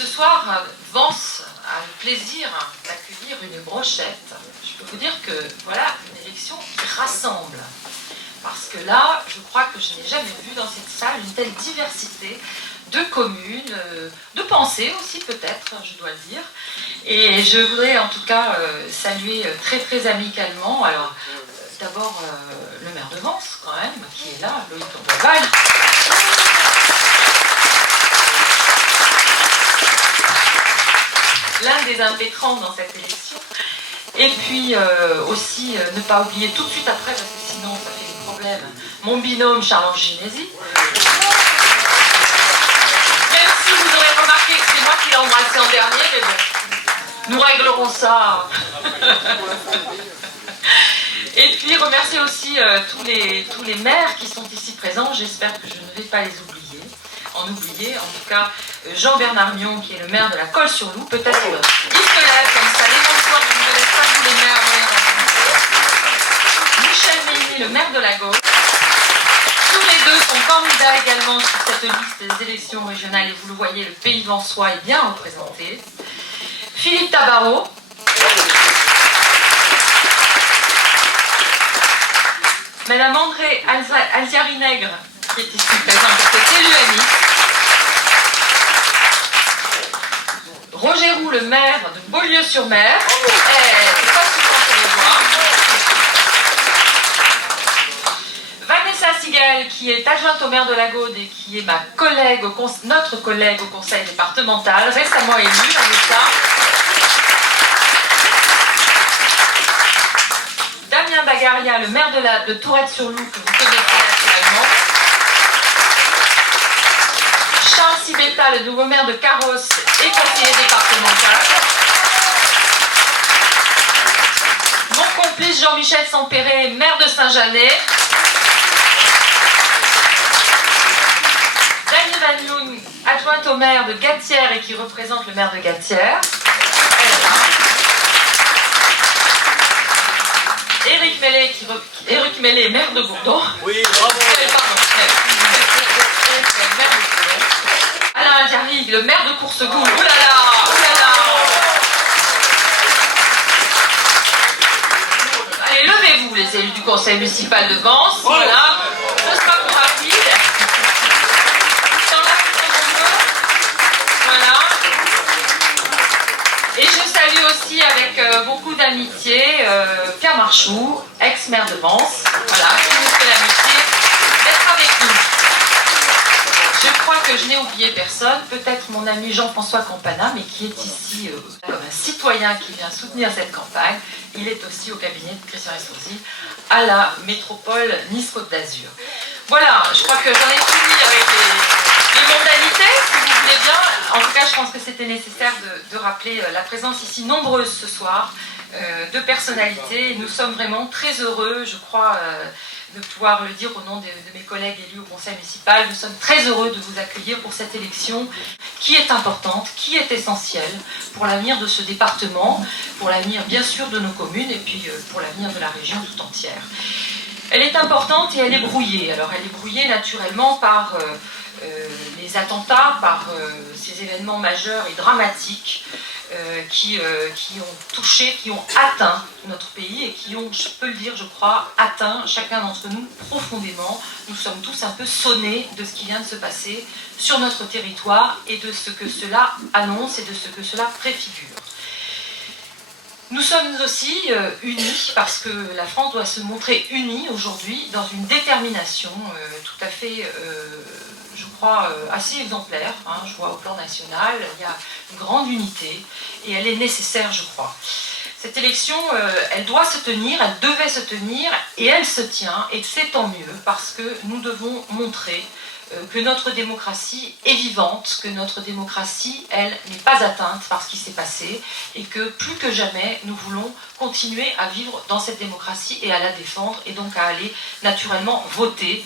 Ce soir, Vence a le plaisir d'accueillir une brochette. Je peux vous dire que voilà une élection qui rassemble. Parce que là, je crois que je n'ai jamais vu dans cette salle une telle diversité de communes, de pensées aussi peut-être, je dois le dire. Et je voudrais en tout cas saluer très très amicalement, alors d'abord le maire de Vence quand même, qui est là, Loïc Bourval. L'un des impétrants dans cette élection. Et puis aussi, ne pas oublier tout de suite après, parce que sinon ça fait des problèmes, mon binôme Charles Ginesi. Même si vous aurez remarqué que c'est moi qui l'ai embrassé en dernier, mais bon, nous réglerons ça. Et puis remercier aussi tous les maires qui sont ici présents, j'espère que je ne vais pas les oublier. En tout cas Jean-Bernard Mion qui est le maire de la Colle-sur-Loup, peut-être il se lève comme ça, les bonsoirs, je ne vous laisse pas tous les maires Michel Meilly, le maire de la Gaule. Tous les deux sont candidats également sur cette liste des élections régionales et vous le voyez, le pays vensois est bien représenté. Philippe Tabarot. Madame André Alziari-Nègre, qui est ici présente, qui est élue à Nice. Roger Roux, le maire de Beaulieu-sur-Mer. C'est pas souvent qu'on les voit. Vanessa Sigel, qui est adjointe au maire de la Gaude et qui est notre collègue au conseil départemental, récemment élue, Vanessa. Damien Bagaria, le maire de Tourette-sur-Loup, que vous connaissez naturellement. Charles Sibetta, le nouveau maire de Carros et conseiller départemental. Mon complice Jean-Michel Sampéré, maire de Saint-Janet. Dany Van Loon, adjointe au maire de Gatière et qui représente le maire de Gatière. Éric Mellet, maire de Gourdon. Oui, bravo. Alain Alziari, le maire de Coursegoule. Ouh là là, ouh là là. Allez, levez-vous les élus du conseil municipal de Vence. Voilà, ce sera plus rapide. Voilà. Et je salue aussi avec beaucoup d'amitié Pierre Marchou, ex-maire de Vence, voilà, qui nous fait l'amitié d'être avec nous. Je crois que je n'ai oublié personne, peut-être mon ami Jean-François Campana, mais qui est ici comme un citoyen qui vient soutenir cette campagne. Il est aussi au cabinet de Christian Estrosi à la métropole Nice-Côte d'Azur. Voilà, je crois que j'en ai fini avec les mondanités, si vous voulez bien. En tout cas, je pense que c'était nécessaire de rappeler la présence ici nombreuse ce soir de personnalités. Nous sommes vraiment très heureux, je crois, de pouvoir le dire au nom de mes collègues élus au conseil municipal. Nous sommes très heureux de vous accueillir pour cette élection qui est importante, qui est essentielle pour l'avenir de ce département, pour l'avenir bien sûr de nos communes et puis pour l'avenir de la région tout entière. Elle est importante et elle est brouillée. Alors elle est brouillée naturellement par les attentats, par ces événements majeurs et dramatiques qui ont touché, qui ont atteint notre pays et qui ont, je peux le dire, je crois, atteint chacun d'entre nous profondément. Nous sommes tous un peu sonnés de ce qui vient de se passer sur notre territoire et de ce que cela annonce et de ce que cela préfigure. Nous sommes aussi unis parce que la France doit se montrer unie aujourd'hui dans une détermination tout à fait, je crois, assez exemplaire. Hein, je vois au plan national, il y a une grande unité et elle est nécessaire, je crois. Cette élection, elle doit se tenir, elle devait se tenir et elle se tient et c'est tant mieux parce que nous devons montrer que notre démocratie est vivante, que notre démocratie, elle, n'est pas atteinte par ce qui s'est passé et que plus que jamais, nous voulons continuer à vivre dans cette démocratie et à la défendre et donc à aller naturellement voter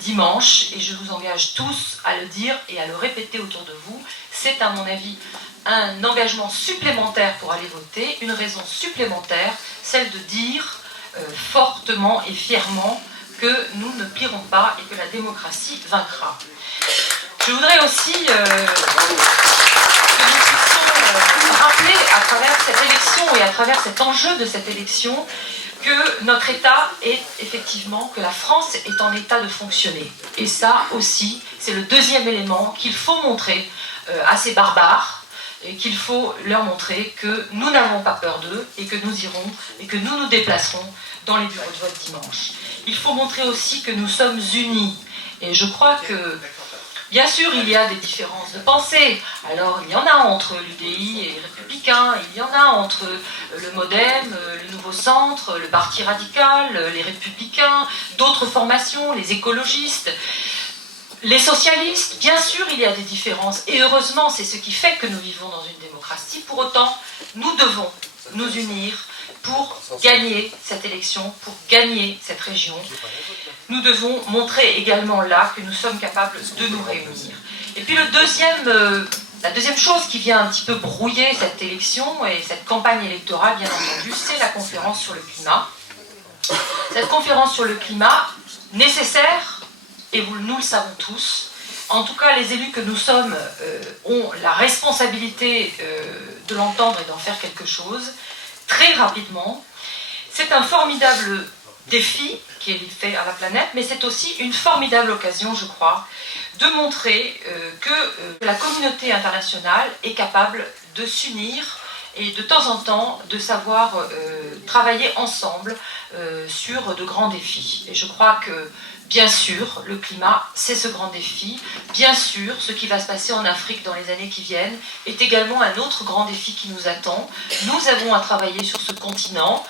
dimanche. Et je vous engage tous à le dire et à le répéter autour de vous. C'est à mon avis un engagement supplémentaire pour aller voter, une raison supplémentaire, celle de dire fortement et fièrement que nous ne plierons pas et que la démocratie vaincra. Je voudrais aussi travers cet enjeu de cette élection que notre État est effectivement, que la France est en état de fonctionner. Et ça aussi, c'est le deuxième élément qu'il faut montrer à ces barbares, et qu'il faut leur montrer que nous n'avons pas peur d'eux, et que nous irons, et que nous nous déplacerons dans les bureaux de vote dimanche. Il faut montrer aussi que nous sommes unis. Et je crois que, bien sûr, il y a des différences de pensée. Alors, il y en a entre l'UDI et les Républicains, il y en a entre le MoDem, le Nouveau Centre, le Parti radical, les Républicains, d'autres formations, les écologistes, les socialistes. Bien sûr, il y a des différences. Et heureusement, c'est ce qui fait que nous vivons dans une démocratie. Pour autant, nous devons nous unir pour gagner cette élection, pour gagner cette région. Nous devons montrer également là que nous sommes capables de nous réunir. Et puis la deuxième chose qui vient un petit peu brouiller cette élection et cette campagne électorale, bien entendu, c'est la conférence sur le climat. Cette conférence sur le climat, nécessaire, et nous le savons tous, en tout cas les élus que nous sommes ont la responsabilité de l'entendre et d'en faire quelque chose, très rapidement. C'est un formidable défi qui est fait à la planète, mais c'est aussi une formidable occasion, je crois, de montrer que la communauté internationale est capable de s'unir et de temps en temps de savoir travailler ensemble sur de grands défis. Et je crois que, bien sûr, le climat, c'est ce grand défi. Bien sûr, ce qui va se passer en Afrique dans les années qui viennent est également un autre grand défi qui nous attend. Nous avons à travailler sur ce continent.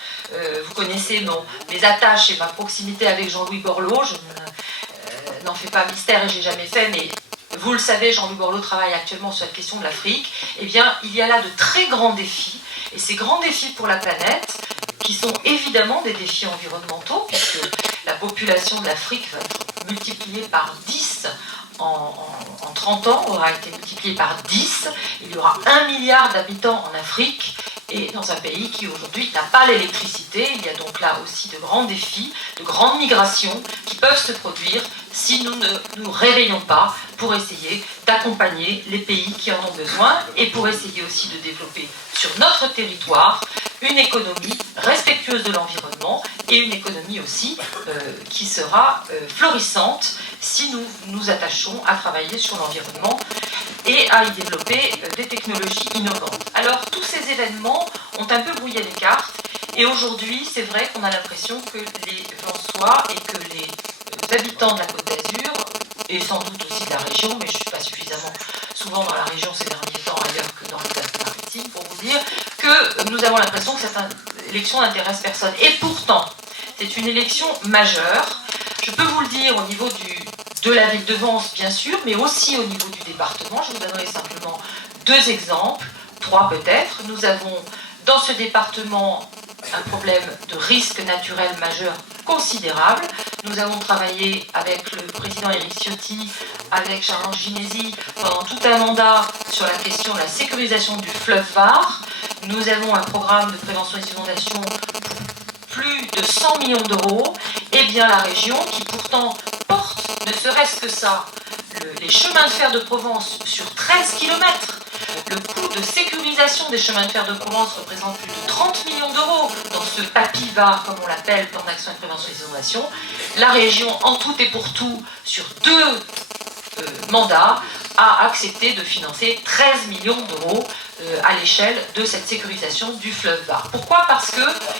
Vous connaissez mes attaches et ma proximité avec Jean-Louis Borloo. Je n'en fais pas mystère et je n'ai jamais fait, mais vous le savez, Jean-Louis Borloo travaille actuellement sur la question de l'Afrique. Eh bien, il y a là de très grands défis. Et ces grands défis pour la planète, qui sont évidemment des défis environnementaux, puisque la population de l'Afrique va être multipliée par 10 en 30 ans, aura été multipliée par 10. Il y aura 1 milliard d'habitants en Afrique, et dans un pays qui aujourd'hui n'a pas l'électricité. Il y a donc là aussi de grands défis, de grandes migrations qui peuvent se produire si nous ne nous réveillons pas pour essayer d'accompagner les pays qui en ont besoin et pour essayer aussi de développer sur notre territoire une économie respectueuse de l'environnement et une économie aussi qui sera florissante si nous nous attachons à travailler sur l'environnement et à y développer des technologies innovantes. Alors tous ces événements ont un peu brouillé les cartes et aujourd'hui c'est vrai qu'on a l'impression que les Lensois et que les habitants de la Côte d'Azur et sans doute aussi de la région, mais je ne suis pas suffisamment souvent dans la région ces derniers temps ailleurs que dans les Alpes-Maritimes pour vous dire que nous avons l'impression que cette élection n'intéresse personne. Et pourtant, c'est une élection majeure. Je peux vous le dire au niveau de la ville de Vence, bien sûr, mais aussi au niveau du département. Je vous donnerai simplement 2 exemples, 3 peut-être. Nous avons dans ce département un problème de risque naturel majeur considérable. Nous avons travaillé avec le président Éric Ciotti, avec Charles Ginesi pendant tout un mandat sur la question de la sécurisation du fleuve Var. Nous avons un programme de prévention des inondations pour plus de 100 millions d'euros. Et bien la région qui pourtant porte, ne serait-ce que ça, les chemins de fer de Provence sur 13 km. Le coût de sécurisation des chemins de fer de Provence représente plus de 30 millions d'euros dans ce PAPI-VAR, comme on l'appelle, plan d'action et de prévention des inondations. La région, en tout et pour tout, sur 2 mandats, a accepté de financer 13 millions d'euros à l'échelle de cette sécurisation du fleuve Var. Pourquoi ? Parce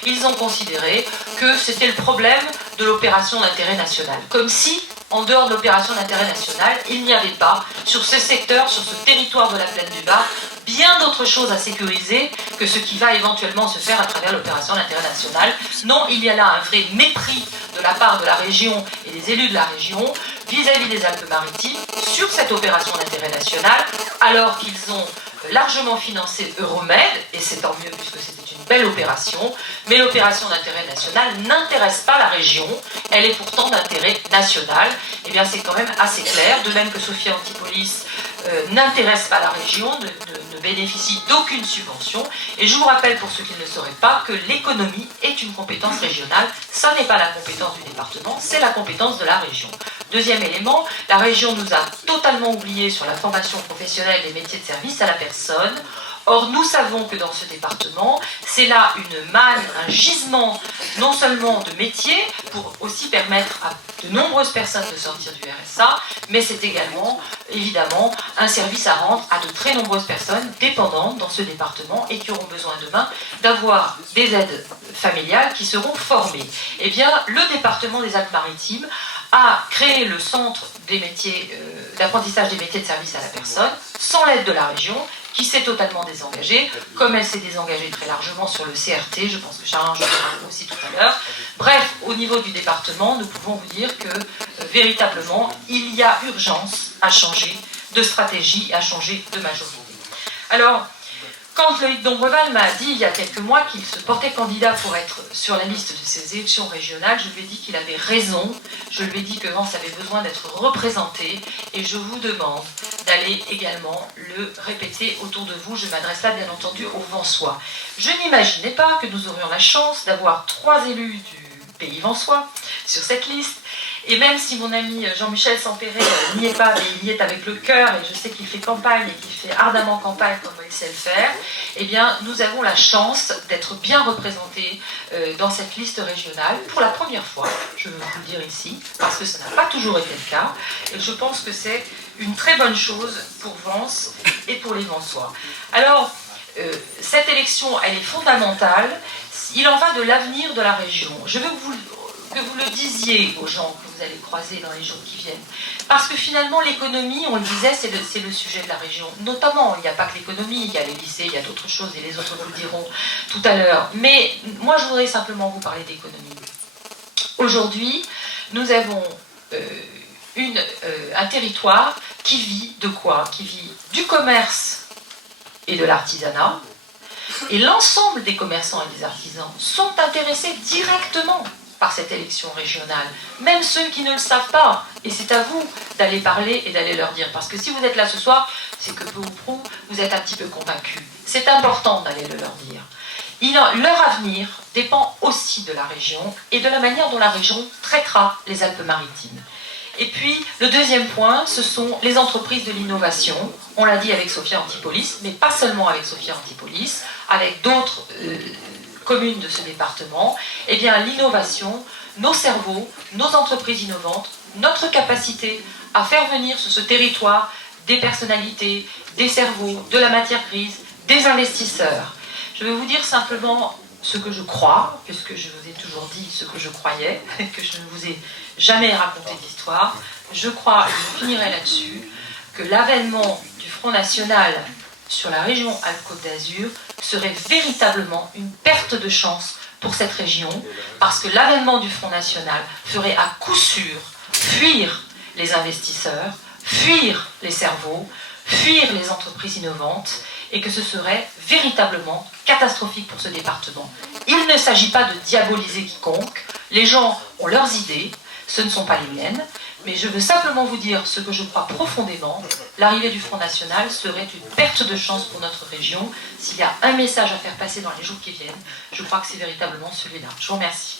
qu'ils ont considéré que c'était le problème de l'opération d'intérêt national. Comme si, en dehors de l'opération d'intérêt national, il n'y avait pas, sur ce secteur, sur ce territoire de la plaine du Var, bien d'autres choses à sécuriser que ce qui va éventuellement se faire à travers l'opération d'intérêt national. Non, il y a là un vrai mépris de la part de la région et des élus de la région vis-à-vis des Alpes-Maritimes sur cette opération d'intérêt national, alors qu'ils ont largement financé Euromed, et c'est tant mieux puisque c'était une belle opération, mais l'opération d'intérêt national n'intéresse pas la région, elle est pourtant d'intérêt national. Et bien c'est quand même assez clair, de même que Sophia Antipolis n'intéresse pas la région, ne bénéficie d'aucune subvention. Et je vous rappelle, pour ceux qui ne le sauraient pas, que l'économie est une compétence régionale. Ça n'est pas la compétence du département, c'est la compétence de la région. Deuxième élément, la région nous a totalement oubliés sur la formation professionnelle des métiers de service à la personne. Or, nous savons que dans ce département, c'est là une manne, un gisement, non seulement de métiers, pour aussi permettre à de nombreuses personnes de sortir du RSA, mais c'est également, évidemment, un service à rendre à de très nombreuses personnes dépendantes dans ce département et qui auront besoin demain d'avoir des aides familiales qui seront formées. Eh bien, le département des Alpes-Maritimes a créé le centre des métiers, d'apprentissage des métiers de service à la personne, sans l'aide de la région, qui s'est totalement désengagée, comme elle s'est désengagée très largement sur le CRT, je pense que Charles en parlera aussi tout à l'heure. Bref, au niveau du département, nous pouvons vous dire que véritablement, il y a urgence à changer de stratégie, à changer de majorité. Alors, quand Loïc Dombreval m'a dit il y a quelques mois qu'il se portait candidat pour être sur la liste de ces élections régionales, je lui ai dit qu'il avait raison. Je lui ai dit que Vence avait besoin d'être représenté et je vous demande d'aller également le répéter autour de vous. Je m'adresse là bien entendu aux Vensois. Je n'imaginais pas que nous aurions la chance d'avoir 3 élus du pays vensois sur cette liste. Et même si mon ami Jean-Michel Sampéré n'y est pas, mais il y est avec le cœur, et je sais qu'il fait campagne et qu'il fait ardemment campagne comme il sait le faire, eh bien, nous avons la chance d'être bien représentés dans cette liste régionale pour la première fois, je veux vous le dire ici, parce que ça n'a pas toujours été le cas, et je pense que c'est une très bonne chose pour Vence et pour les Vensois. Alors, cette élection, elle est fondamentale, il en va de l'avenir de la région. Je veux que vous le disiez aux gens que vous allez croiser dans les jours qui viennent. Parce que finalement, l'économie, on le disait, c'est le sujet de la région. Notamment, il n'y a pas que l'économie, il y a les lycées, il y a d'autres choses, et les autres vous le diront tout à l'heure. Mais moi, je voudrais simplement vous parler d'économie. Aujourd'hui, nous avons un territoire qui vit de quoi? Qui vit du commerce et de l'artisanat. Et l'ensemble des commerçants et des artisans sont intéressés directement par cette élection régionale, même ceux qui ne le savent pas. Et c'est à vous d'aller parler et d'aller leur dire. Parce que si vous êtes là ce soir, c'est que peu ou prou, vous êtes un petit peu convaincus. C'est important d'aller le leur dire. Leur avenir dépend aussi de la région et de la manière dont la région traitera les Alpes-Maritimes. Et puis, le deuxième point, ce sont les entreprises de l'innovation. On l'a dit avec Sophia Antipolis, mais pas seulement avec Sophia Antipolis, avec d'autres communes de ce département. Eh bien, l'innovation, nos cerveaux, nos entreprises innovantes, notre capacité à faire venir sur ce territoire des personnalités, des cerveaux, de la matière grise, des investisseurs. Je vais vous dire simplement ce que je crois, puisque je vous ai toujours dit ce que je croyais, que je ne vous ai jamais raconté d'histoire. Je crois, et je finirai là-dessus, que l'avènement du Front National sur la région Alpes-Côte d'Azur serait véritablement une perte de chance pour cette région, parce que l'avènement du Front National ferait à coup sûr fuir les investisseurs, fuir les cerveaux, fuir les entreprises innovantes, et que ce serait véritablement catastrophique pour ce département. Il ne s'agit pas de diaboliser quiconque, les gens ont leurs idées, ce ne sont pas les miennes, mais je veux simplement vous dire ce que je crois profondément, l'arrivée du Front National serait une perte de chance pour notre région. S'il y a un message à faire passer dans les jours qui viennent, je crois que c'est véritablement celui-là. Je vous remercie.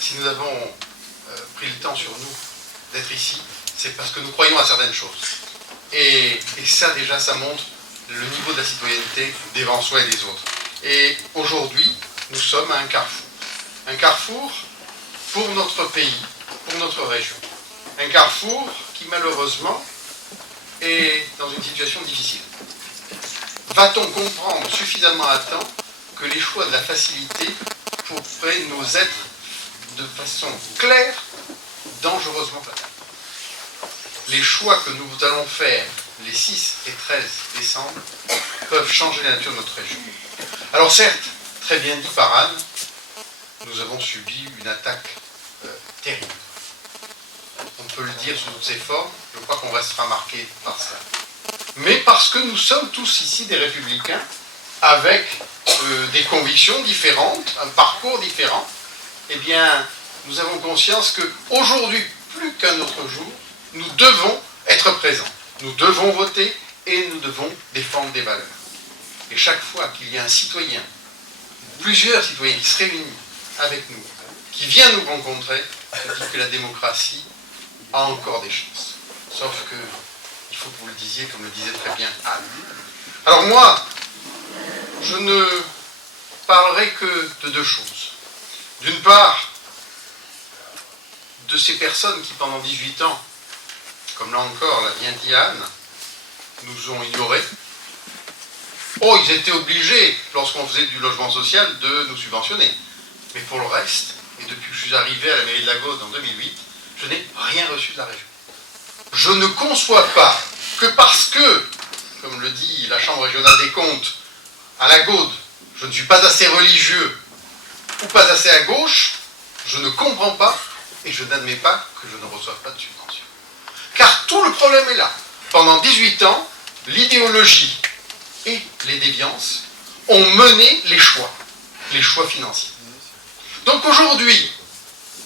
Si nous avons pris le temps sur nous d'être ici, c'est parce que nous croyons à certaines choses. Et ça, déjà, ça montre le niveau de la citoyenneté des Vensois et des autres. Et aujourd'hui, nous sommes à un carrefour. Un carrefour pour notre pays, pour notre région. Un carrefour qui, malheureusement, est dans une situation difficile. Va-t-on comprendre suffisamment à temps que les choix de la facilité pourraient nous être, de façon claire, dangereusement fatales? Les choix que nous allons faire les 6 et 13 décembre peuvent changer la nature de notre région. Alors certes, très bien dit par Anne, nous avons subi une attaque terrible. On peut le dire sous toutes ses formes, je crois qu'on restera marqué par ça. Mais parce que nous sommes tous ici des républicains, avec des convictions différentes, un parcours différent, eh bien, nous avons conscience qu'aujourd'hui, plus qu'un autre jour, nous devons être présents. Nous devons voter et nous devons défendre des valeurs. Et chaque fois qu'il y a un citoyen, plusieurs citoyens qui se réunissent avec nous, qui vient nous rencontrer, je dis que la démocratie a encore des chances. Sauf que, il faut que vous le disiez comme le disait très bien Anne. Alors moi, je ne parlerai que de deux choses. D'une part, de ces personnes qui pendant 18 ans, comme là encore l'a bien dit Anne, nous ont ignorés. Oh, ils étaient obligés, lorsqu'on faisait du logement social, de nous subventionner. Mais pour le reste, et depuis que je suis arrivé à la mairie de la Gaude en 2008, je n'ai rien reçu de la région. Je ne conçois pas que parce que, comme le dit la Chambre régionale des comptes, à la Gaude, je ne suis pas assez religieux ou pas assez à gauche, je ne comprends pas et je n'admets pas que je ne reçoive pas de subvention. Car tout le problème est là. Pendant 18 ans, l'idéologie et les déviances ont mené les choix financiers. Donc aujourd'hui,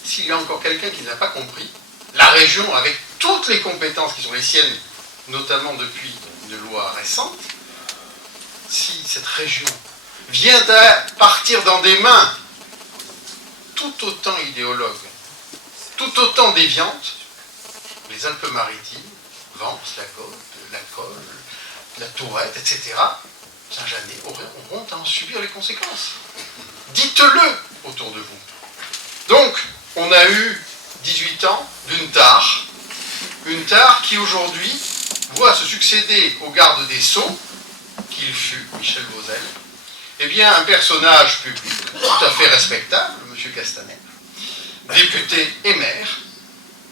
s'il y a encore quelqu'un qui n'a pas compris, la région, avec toutes les compétences qui sont les siennes, notamment depuis une loi récente, si cette région vient à partir dans des mains tout autant idéologues, tout autant déviantes, les Alpes-Maritimes, Vence, la Côte, la Colle, la Tourette, etc., Saint-Janet auront à en subir les conséquences. Dites-le autour de vous. Donc, on a eu 18 ans d'une tare, une tare qui aujourd'hui voit se succéder au garde des Sceaux, qu'il fut Michel Bauzel, eh bien un personnage public tout à fait respectable, M. Castaner, député et maire.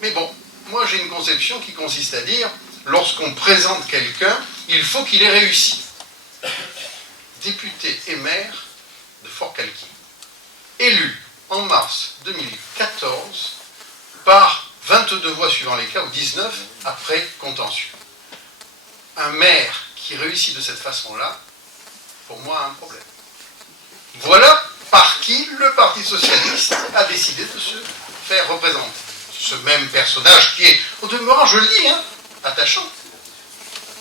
Mais bon, moi j'ai une conception qui consiste à dire, lorsqu'on présente quelqu'un, il faut qu'il ait réussi. Député et maire de Fort-Calquier, élu en mars 2014 par 22 voix suivant les cas, ou 19 après contentieux. Un maire qui réussit de cette façon-là, pour moi, a un problème. Voilà par qui le Parti Socialiste a décidé de se faire représenter. Ce même personnage qui est, au demeurant, je le dis, attachant,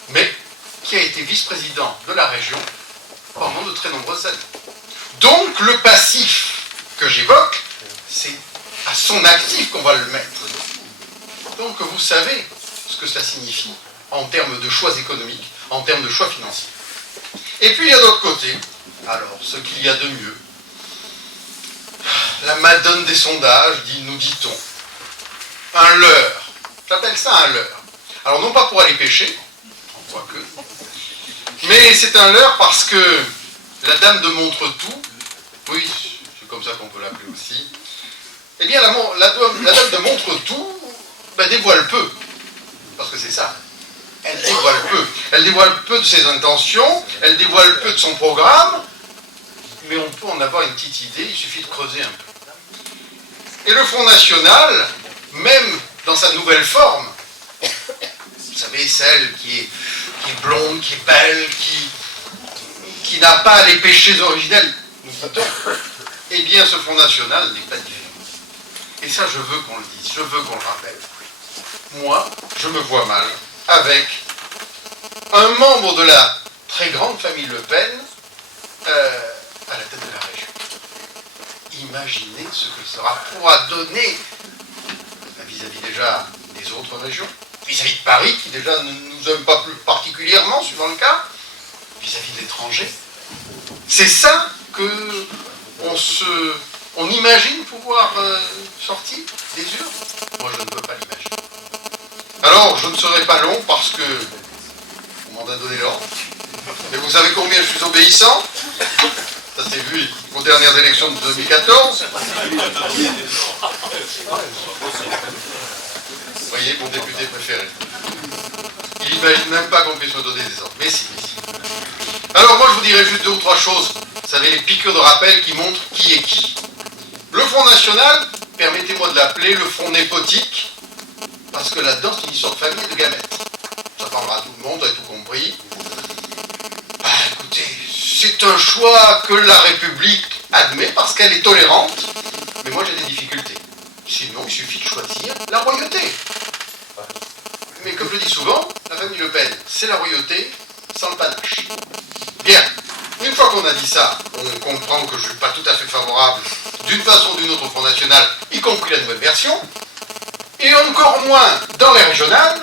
mais qui a été vice-président de la région pendant de très nombreuses années. Donc, le passif que j'évoque, c'est à son actif qu'on va le mettre. Donc, vous savez ce que cela signifie en termes de choix économiques, en termes de choix financiers. Et puis, il y a d'autre côté, alors, ce qu'il y a de mieux. La madone des sondages, nous dit-on. Un leurre. J'appelle ça un leurre. Alors, non pas pour aller pêcher, quoique, mais c'est un leurre parce que la dame de Montretout, oui, c'est comme ça qu'on peut l'appeler aussi, eh bien, la dame de Montretout dévoile peu. Parce que c'est ça. Elle dévoile peu. Elle dévoile peu de ses intentions, elle dévoile peu de son programme, mais on peut en avoir une petite idée, il suffit de creuser un peu. Et le Front National, même dans sa nouvelle forme, vous savez, celle qui est blonde, qui est belle, qui n'a pas les péchés originels, nous dit-on, eh bien ce Front National n'est pas différent. Et ça, je veux qu'on le dise, je veux qu'on le rappelle. Moi, je me vois mal avec un membre de la très grande famille Le Pen à la tête de la région. Imaginez ce que cela pourra donner vis-à-vis déjà des autres régions, vis-à-vis de Paris, qui déjà ne nous aime pas plus particulièrement, suivant le cas, vis-à-vis de l'étranger. C'est ça que on imagine pouvoir sortir des urnes. Moi, je ne peux pas l'imaginer. Alors, je ne serai pas long parce que on m'en a donné l'ordre. Mais vous savez combien je suis obéissant? Ça s'est vu aux dernières élections de 2014. Vous voyez, mon député préféré. Il n'imagine même pas qu'on puisse me donner des ordres. Mais si, mais si. Alors moi, je vous dirais juste deux ou trois choses. Vous savez, les piqûres de rappel qui montrent qui est qui. Le Front National, permettez-moi de l'appeler le Front népotique, parce que là-dedans, c'est une histoire de famille et de gamètes. Ça parlera à tout le monde, vous avez tout compris. Écoutez, c'est un choix que la République admet parce qu'elle est tolérante, mais moi j'ai des difficultés. Sinon, il suffit de choisir la royauté. Mais comme je le dis souvent, la famille Le Pen, c'est la royauté sans le panache. Bien, une fois qu'on a dit ça, on comprend que je ne suis pas tout à fait favorable d'une façon ou d'une autre au Front National, y compris la nouvelle version, et encore moins dans les régionales,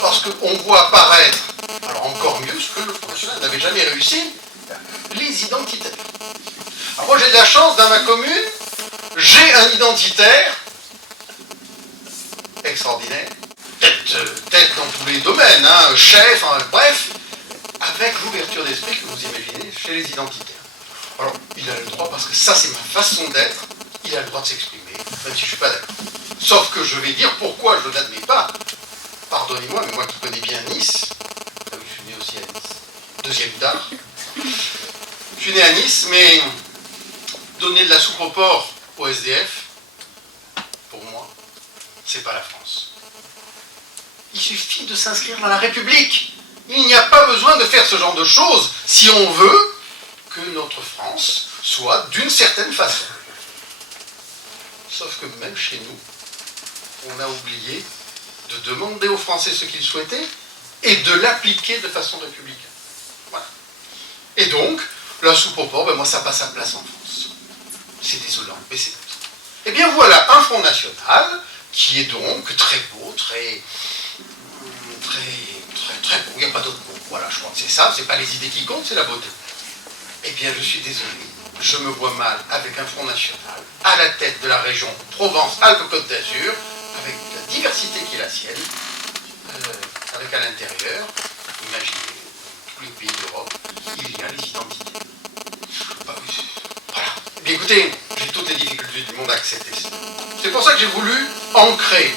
Parce qu'on voit apparaître, alors encore mieux, ce que le Front National n'avait jamais réussi, les identitaires. Alors moi j'ai de la chance, dans ma commune, j'ai un identitaire extraordinaire, tête dans tous les domaines, hein, chef, hein, bref, avec l'ouverture d'esprit que vous imaginez chez les identitaires. Alors, il a le droit, parce que ça c'est ma façon d'être, il a le droit de s'exprimer, même si je ne suis pas d'accord. Sauf que je vais dire pourquoi je n'admets pas. Pardonnez-moi, mais moi qui connais bien Nice, ah oui, je suis né aussi à Nice, deuxième tard, je suis né à Nice, mais donner de la soupe au porc au SDF, pour moi, c'est pas la France. Il suffit de s'inscrire dans la République. Il n'y a pas besoin de faire ce genre de choses si on veut que notre France soit d'une certaine façon. Sauf que même chez nous, on a oublié de demander aux Français ce qu'ils souhaitaient et de l'appliquer de façon républicaine. Voilà. Et donc, la soupe au porc, ben moi ça passe sa place en France. C'est désolant, mais c'est comme ça. Eh bien voilà un Front National qui est donc très beau, très beau, il n'y a pas d'autre mot. Voilà, je crois que c'est ça, c'est pas les idées qui comptent, c'est la beauté. Eh bien, je suis désolé, je me vois mal avec un Front National à la tête de la région Provence-Alpes-Côte d'Azur, avec la diversité qui est la sienne, avec à l'intérieur, imaginez, tous les pays d'Europe, il y a les identités. Bah oui, voilà. Eh bien écoutez, j'ai toutes les difficultés du monde à accepter ça. C'est pour ça que j'ai voulu ancrer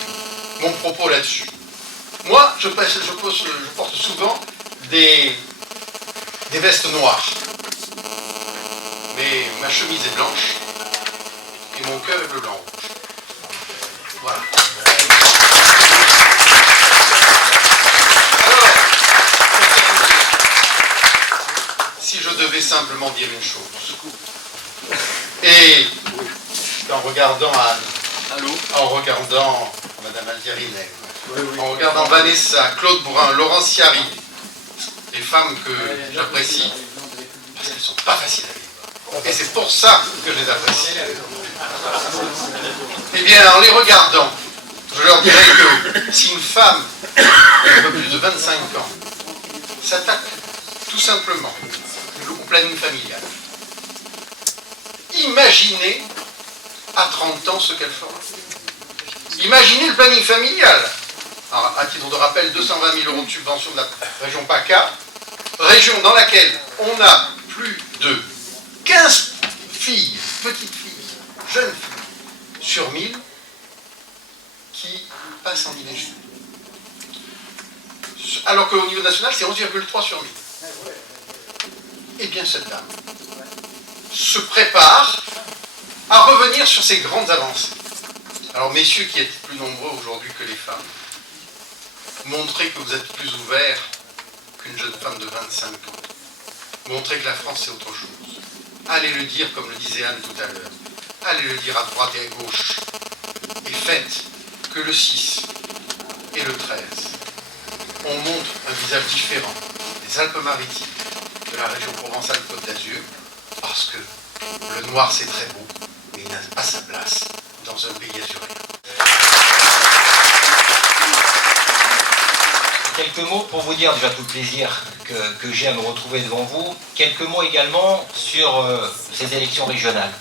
mon propos là-dessus. Moi, je porte souvent des vestes noires. Mais ma chemise est blanche et mon cœur est bleu, blanc, rouge. Voilà. Alors, si je devais simplement dire une chose, et en regardant Anne, en regardant Madame Aldirinel, en regardant Vanessa, Claude Brun, Laurence Ciari, des femmes que j'apprécie, parce qu'elles ne sont pas faciles à vivre. Et c'est pour ça que je les apprécie. Eh bien, en les regardant, je leur dirais que si une femme d'un peu plus de 25 ans s'attaque tout simplement au planning familial, imaginez à 30 ans ce qu'elle fera. Imaginez le planning familial. Alors, à titre de rappel, 220 000 € de subvention de la région PACA, région dans laquelle on a plus de 15 filles, petites filles, jeunes filles, sur 1000 qui passent en IVG. Alors qu'au niveau national, c'est 11,3 sur 1000. Eh bien, cette dame se prépare à revenir sur ces grandes avancées. Alors, messieurs qui êtes plus nombreux aujourd'hui que les femmes, montrez que vous êtes plus ouverts qu'une jeune femme de 25 ans. Montrez que la France, c'est autre chose. Allez le dire, comme le disait Anne tout à l'heure. Allez le dire à droite et à gauche. Et faites que le 6 et le 13, on montre un visage différent des Alpes-Maritimes, de la région Provence-Alpes-Côte d'Azur, parce que le noir, c'est très beau, mais il n'a pas sa place dans un pays azurien. Quelques mots pour vous dire déjà tout le plaisir que j'ai à me retrouver devant vous. Quelques mots également sur ces élections régionales.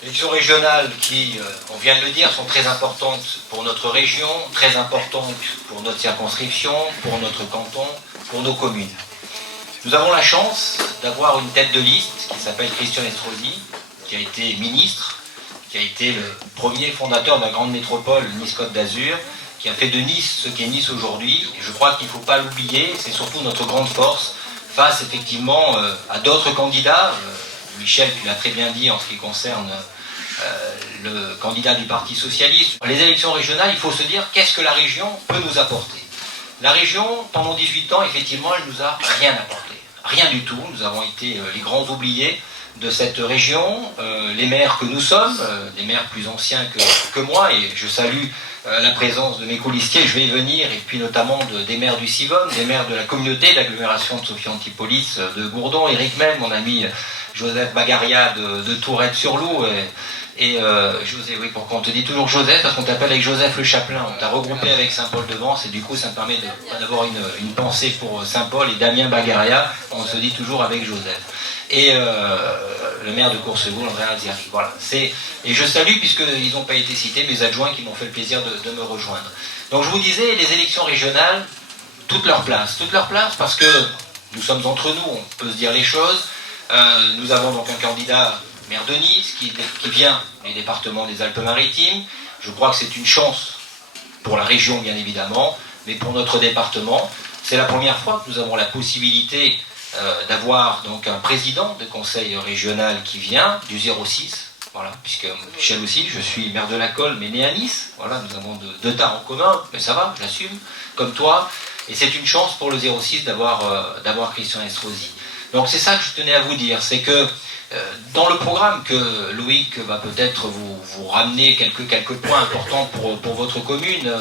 Les élections régionales qui, on vient de le dire, sont très importantes pour notre région, très importantes pour notre circonscription, pour notre canton, pour nos communes. Nous avons la chance d'avoir une tête de liste qui s'appelle Christian Estrosi, qui a été ministre, qui a été le premier fondateur de la grande métropole Nice-Côte d'Azur, qui a fait de Nice ce qu'est Nice aujourd'hui. Et je crois qu'il ne faut pas l'oublier, c'est surtout notre grande force face effectivement à d'autres candidats. Michel, tu l'as très bien dit en ce qui concerne le candidat du Parti Socialiste. Les élections régionales, il faut se dire qu'est-ce que la région peut nous apporter. La région, pendant 18 ans, effectivement, elle nous a rien apporté. Rien du tout. Nous avons été les grands oubliés de cette région. Les maires que nous sommes, des maires plus anciens que moi, et je salue la présence de mes colistiers, je vais y venir, et puis notamment des maires du Civonne, des maires de la communauté d'agglomération de Sophie Antipolis, de Gourdon, Éric Mel, mon ami Joseph Bagaria de Tourette-sur-Loup, Et José, oui, pourquoi on te dit toujours Joseph? Parce qu'on t'appelle avec Joseph le Chapelain. On t'a regroupé avec Saint-Paul-de-Vence et du coup ça me permet d'avoir une pensée pour Saint-Paul et Damien Bagaria. On se dit toujours avec Joseph. Et le maire de Coursevoux, André Alziari. Voilà. Et je salue, puisqu'ils n'ont pas été cités, mes adjoints qui m'ont fait le plaisir de me rejoindre. Donc je vous disais, les élections régionales, toute leur place parce que nous sommes entre nous, on peut se dire les choses. Nous avons donc un candidat maire de Nice qui vient du département des Alpes-Maritimes. Je crois que c'est une chance pour la région bien évidemment, mais pour notre département, c'est la première fois que nous avons la possibilité d'avoir donc un président de conseil régional qui vient du 06. Voilà, puisque Michel aussi, je suis maire de la Colle, mais né à Nice. Voilà, nous avons deux tas en commun, mais ça va, je l'assume, comme toi. Et c'est une chance pour le 06 d'avoir Christian Estrosi. Donc c'est ça que je tenais à vous dire, c'est que dans le programme que Loïc va peut-être vous ramener quelques points importants pour votre commune,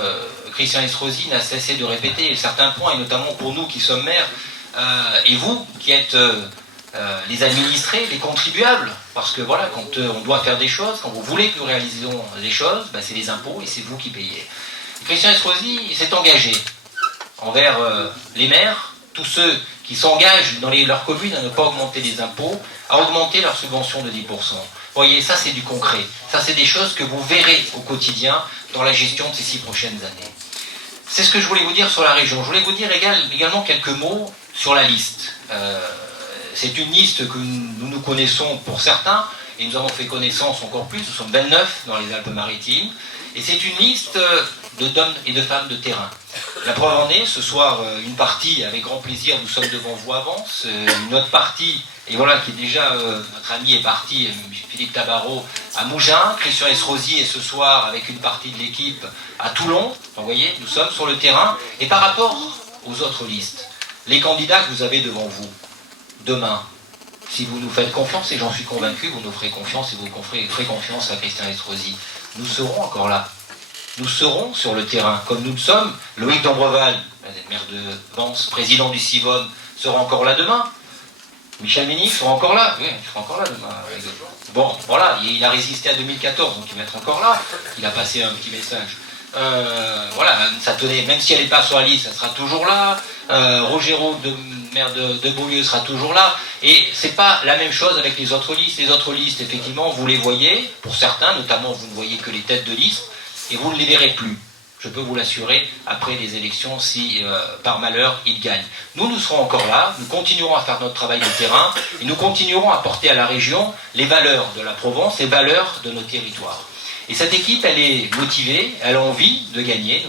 Christian Estrosi n'a cessé de répéter certains points, et notamment pour nous qui sommes maires, et vous qui êtes les administrés, les contribuables, parce que voilà, quand on doit faire des choses, quand vous voulez que nous réalisions des choses, ben, c'est les impôts et c'est vous qui payez. Christian Estrosi s'est engagé envers les maires, tous ceux qui s'engagent dans leurs communes à ne pas augmenter les impôts, à augmenter leurs subventions de 10%. Vous voyez, ça c'est du concret. Ça c'est des choses que vous verrez au quotidien dans la gestion de ces 6 prochaines années. C'est ce que je voulais vous dire sur la région. Je voulais vous dire également quelques mots sur la liste. C'est une liste que nous connaissons pour certains, et nous avons fait connaissance encore plus, nous sommes 29 dans les Alpes-Maritimes, et c'est une liste d'hommes et de femmes de terrain. La preuve en est, ce soir, une partie, avec grand plaisir, nous sommes devant vous avance, une autre partie, et voilà, qui est déjà, notre ami est parti, Philippe Tabarot, à Mougins, Christian Estrosi est ce soir, avec une partie de l'équipe, à Toulon. Donc, vous voyez, nous sommes sur le terrain, et par rapport aux autres listes, les candidats que vous avez devant vous, demain, si vous nous faites confiance, et j'en suis convaincu, vous nous ferez confiance et vous ferez confiance à Christian Estrosi, nous serons encore là. Nous serons sur le terrain, comme nous le sommes. Loïc Dombreval, maire de Vence, président du CIVOM, sera encore là demain. Michel Ménil sera encore là. Oui, il sera encore là demain. Bon, voilà, il a résisté à 2014, donc il va être encore là. Il a passé un petit message. Voilà, ça tenait, même si elle n'est pas sur la liste, ça sera toujours là. Roger Roux, maire de Beaulieu, sera toujours là. Et c'est pas la même chose avec les autres listes. Les autres listes, effectivement, vous les voyez, pour certains, notamment vous ne voyez que les têtes de liste, et vous ne les verrez plus. Je peux vous l'assurer, après les élections, si par malheur ils gagnent. Nous serons encore là, nous continuerons à faire notre travail de terrain, et nous continuerons à porter à la région les valeurs de la Provence, les valeurs de nos territoires. Et cette équipe, elle est motivée, elle a envie de gagner.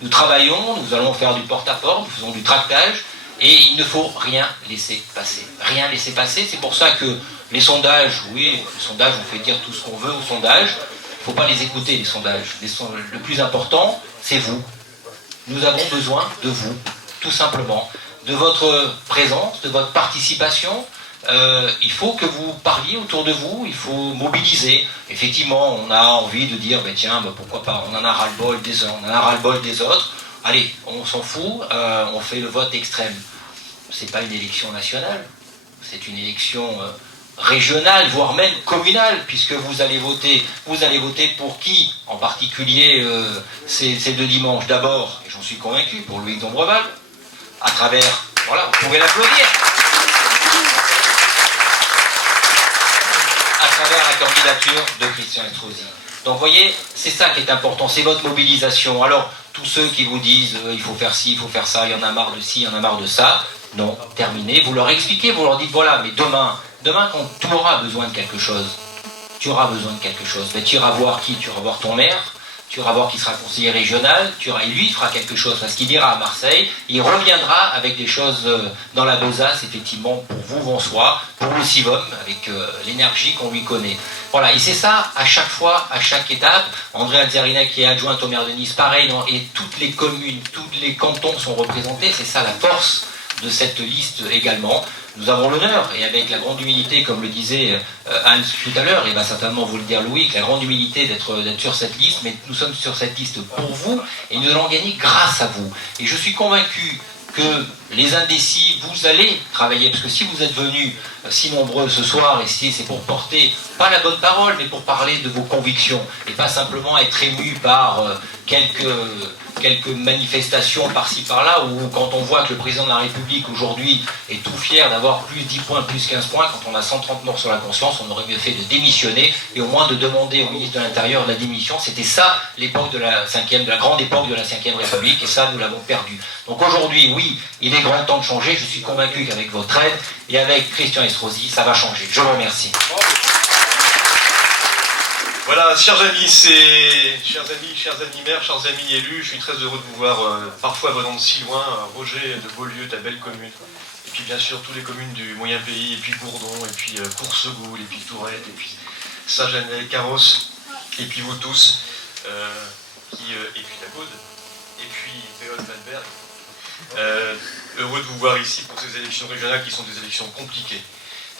Nous travaillons, nous allons faire du porte-à-porte, nous faisons du tractage, et il ne faut rien laisser passer. Rien laisser passer, c'est pour ça que les sondages, oui, les sondages, on fait dire tout ce qu'on veut aux sondages, il ne faut pas les écouter, les sondages. Le plus important, c'est vous. Nous avons besoin de vous, tout simplement, de votre présence, de votre participation. Il faut que vous parliez autour de vous, il faut mobiliser. Effectivement, on a envie de dire, ben tiens, ben pourquoi pas, on en a ras-le-bol des uns, on en a ras-le-bol des autres. Allez, on s'en fout, on fait le vote extrême. C'est pas une élection nationale, c'est une élection régionale, voire même communale, puisque vous allez voter pour qui, en particulier ces 2 dimanches. D'abord, et j'en suis convaincu, pour Loïc Dombreval, à travers, voilà, vous pouvez l'applaudir, à travers la candidature de Christian Estrosi. Donc vous voyez, c'est ça qui est important, c'est votre mobilisation. Alors, tous ceux qui vous disent il faut faire ci, il faut faire ça, il y en a marre de ci, il y en a marre de ça, non, terminez, vous leur expliquez, vous leur dites voilà, mais demain quand tu auras besoin de quelque chose, mais tu iras voir qui? Tu iras voir ton maire, tu iras voir qui sera conseiller régional, et lui il fera quelque chose, parce qu'il ira à Marseille, il reviendra avec des choses dans la besace, effectivement, pour vous, Vonsois, pour le CIVOM, avec l'énergie qu'on lui connaît. Voilà, et c'est ça, à chaque fois, à chaque étape. André Alziarina, qui est adjointe au maire de Nice, pareil, et toutes les communes, tous les cantons sont représentés, c'est ça la force de cette liste également. Nous avons l'honneur, et avec la grande humilité, comme le disait Hans tout à l'heure, et va certainement vous le dire Louis, la grande humilité d'être sur cette liste, mais nous sommes sur cette liste pour vous, et nous allons gagner grâce à vous. Et je suis convaincu que les indécis, vous allez travailler, parce que si vous êtes venus si nombreux ce soir, et si c'est pour porter, pas la bonne parole, mais pour parler de vos convictions, et pas simplement être ému par quelques manifestations par-ci par-là, ou quand on voit que le président de la République aujourd'hui est tout fier d'avoir plus 10 points, plus 15 points, quand on a 130 morts sur la conscience, on aurait mieux fait de démissionner, et au moins de demander au ministre de l'Intérieur la démission. C'était ça l'époque de la grande époque de la Ve République, et ça nous l'avons perdu. Donc aujourd'hui, oui, il est grand temps de changer, je suis convaincu qu'avec votre aide, et avec Christian Estrosi, ça va changer. Je vous remercie. Voilà, chers amis maires, chers amis élus, je suis très heureux de vous voir parfois venant de si loin, Roger, de Beaulieu, ta belle commune, et puis bien sûr toutes les communes du Moyen Pays, et puis Gourdon, et puis Coursegoul, et puis Tourette, et puis Saint-Genès, Carros, et puis vous tous, et puis la Gaude, et puis Théol Valberg. Heureux de vous voir ici pour ces élections régionales qui sont des élections compliquées.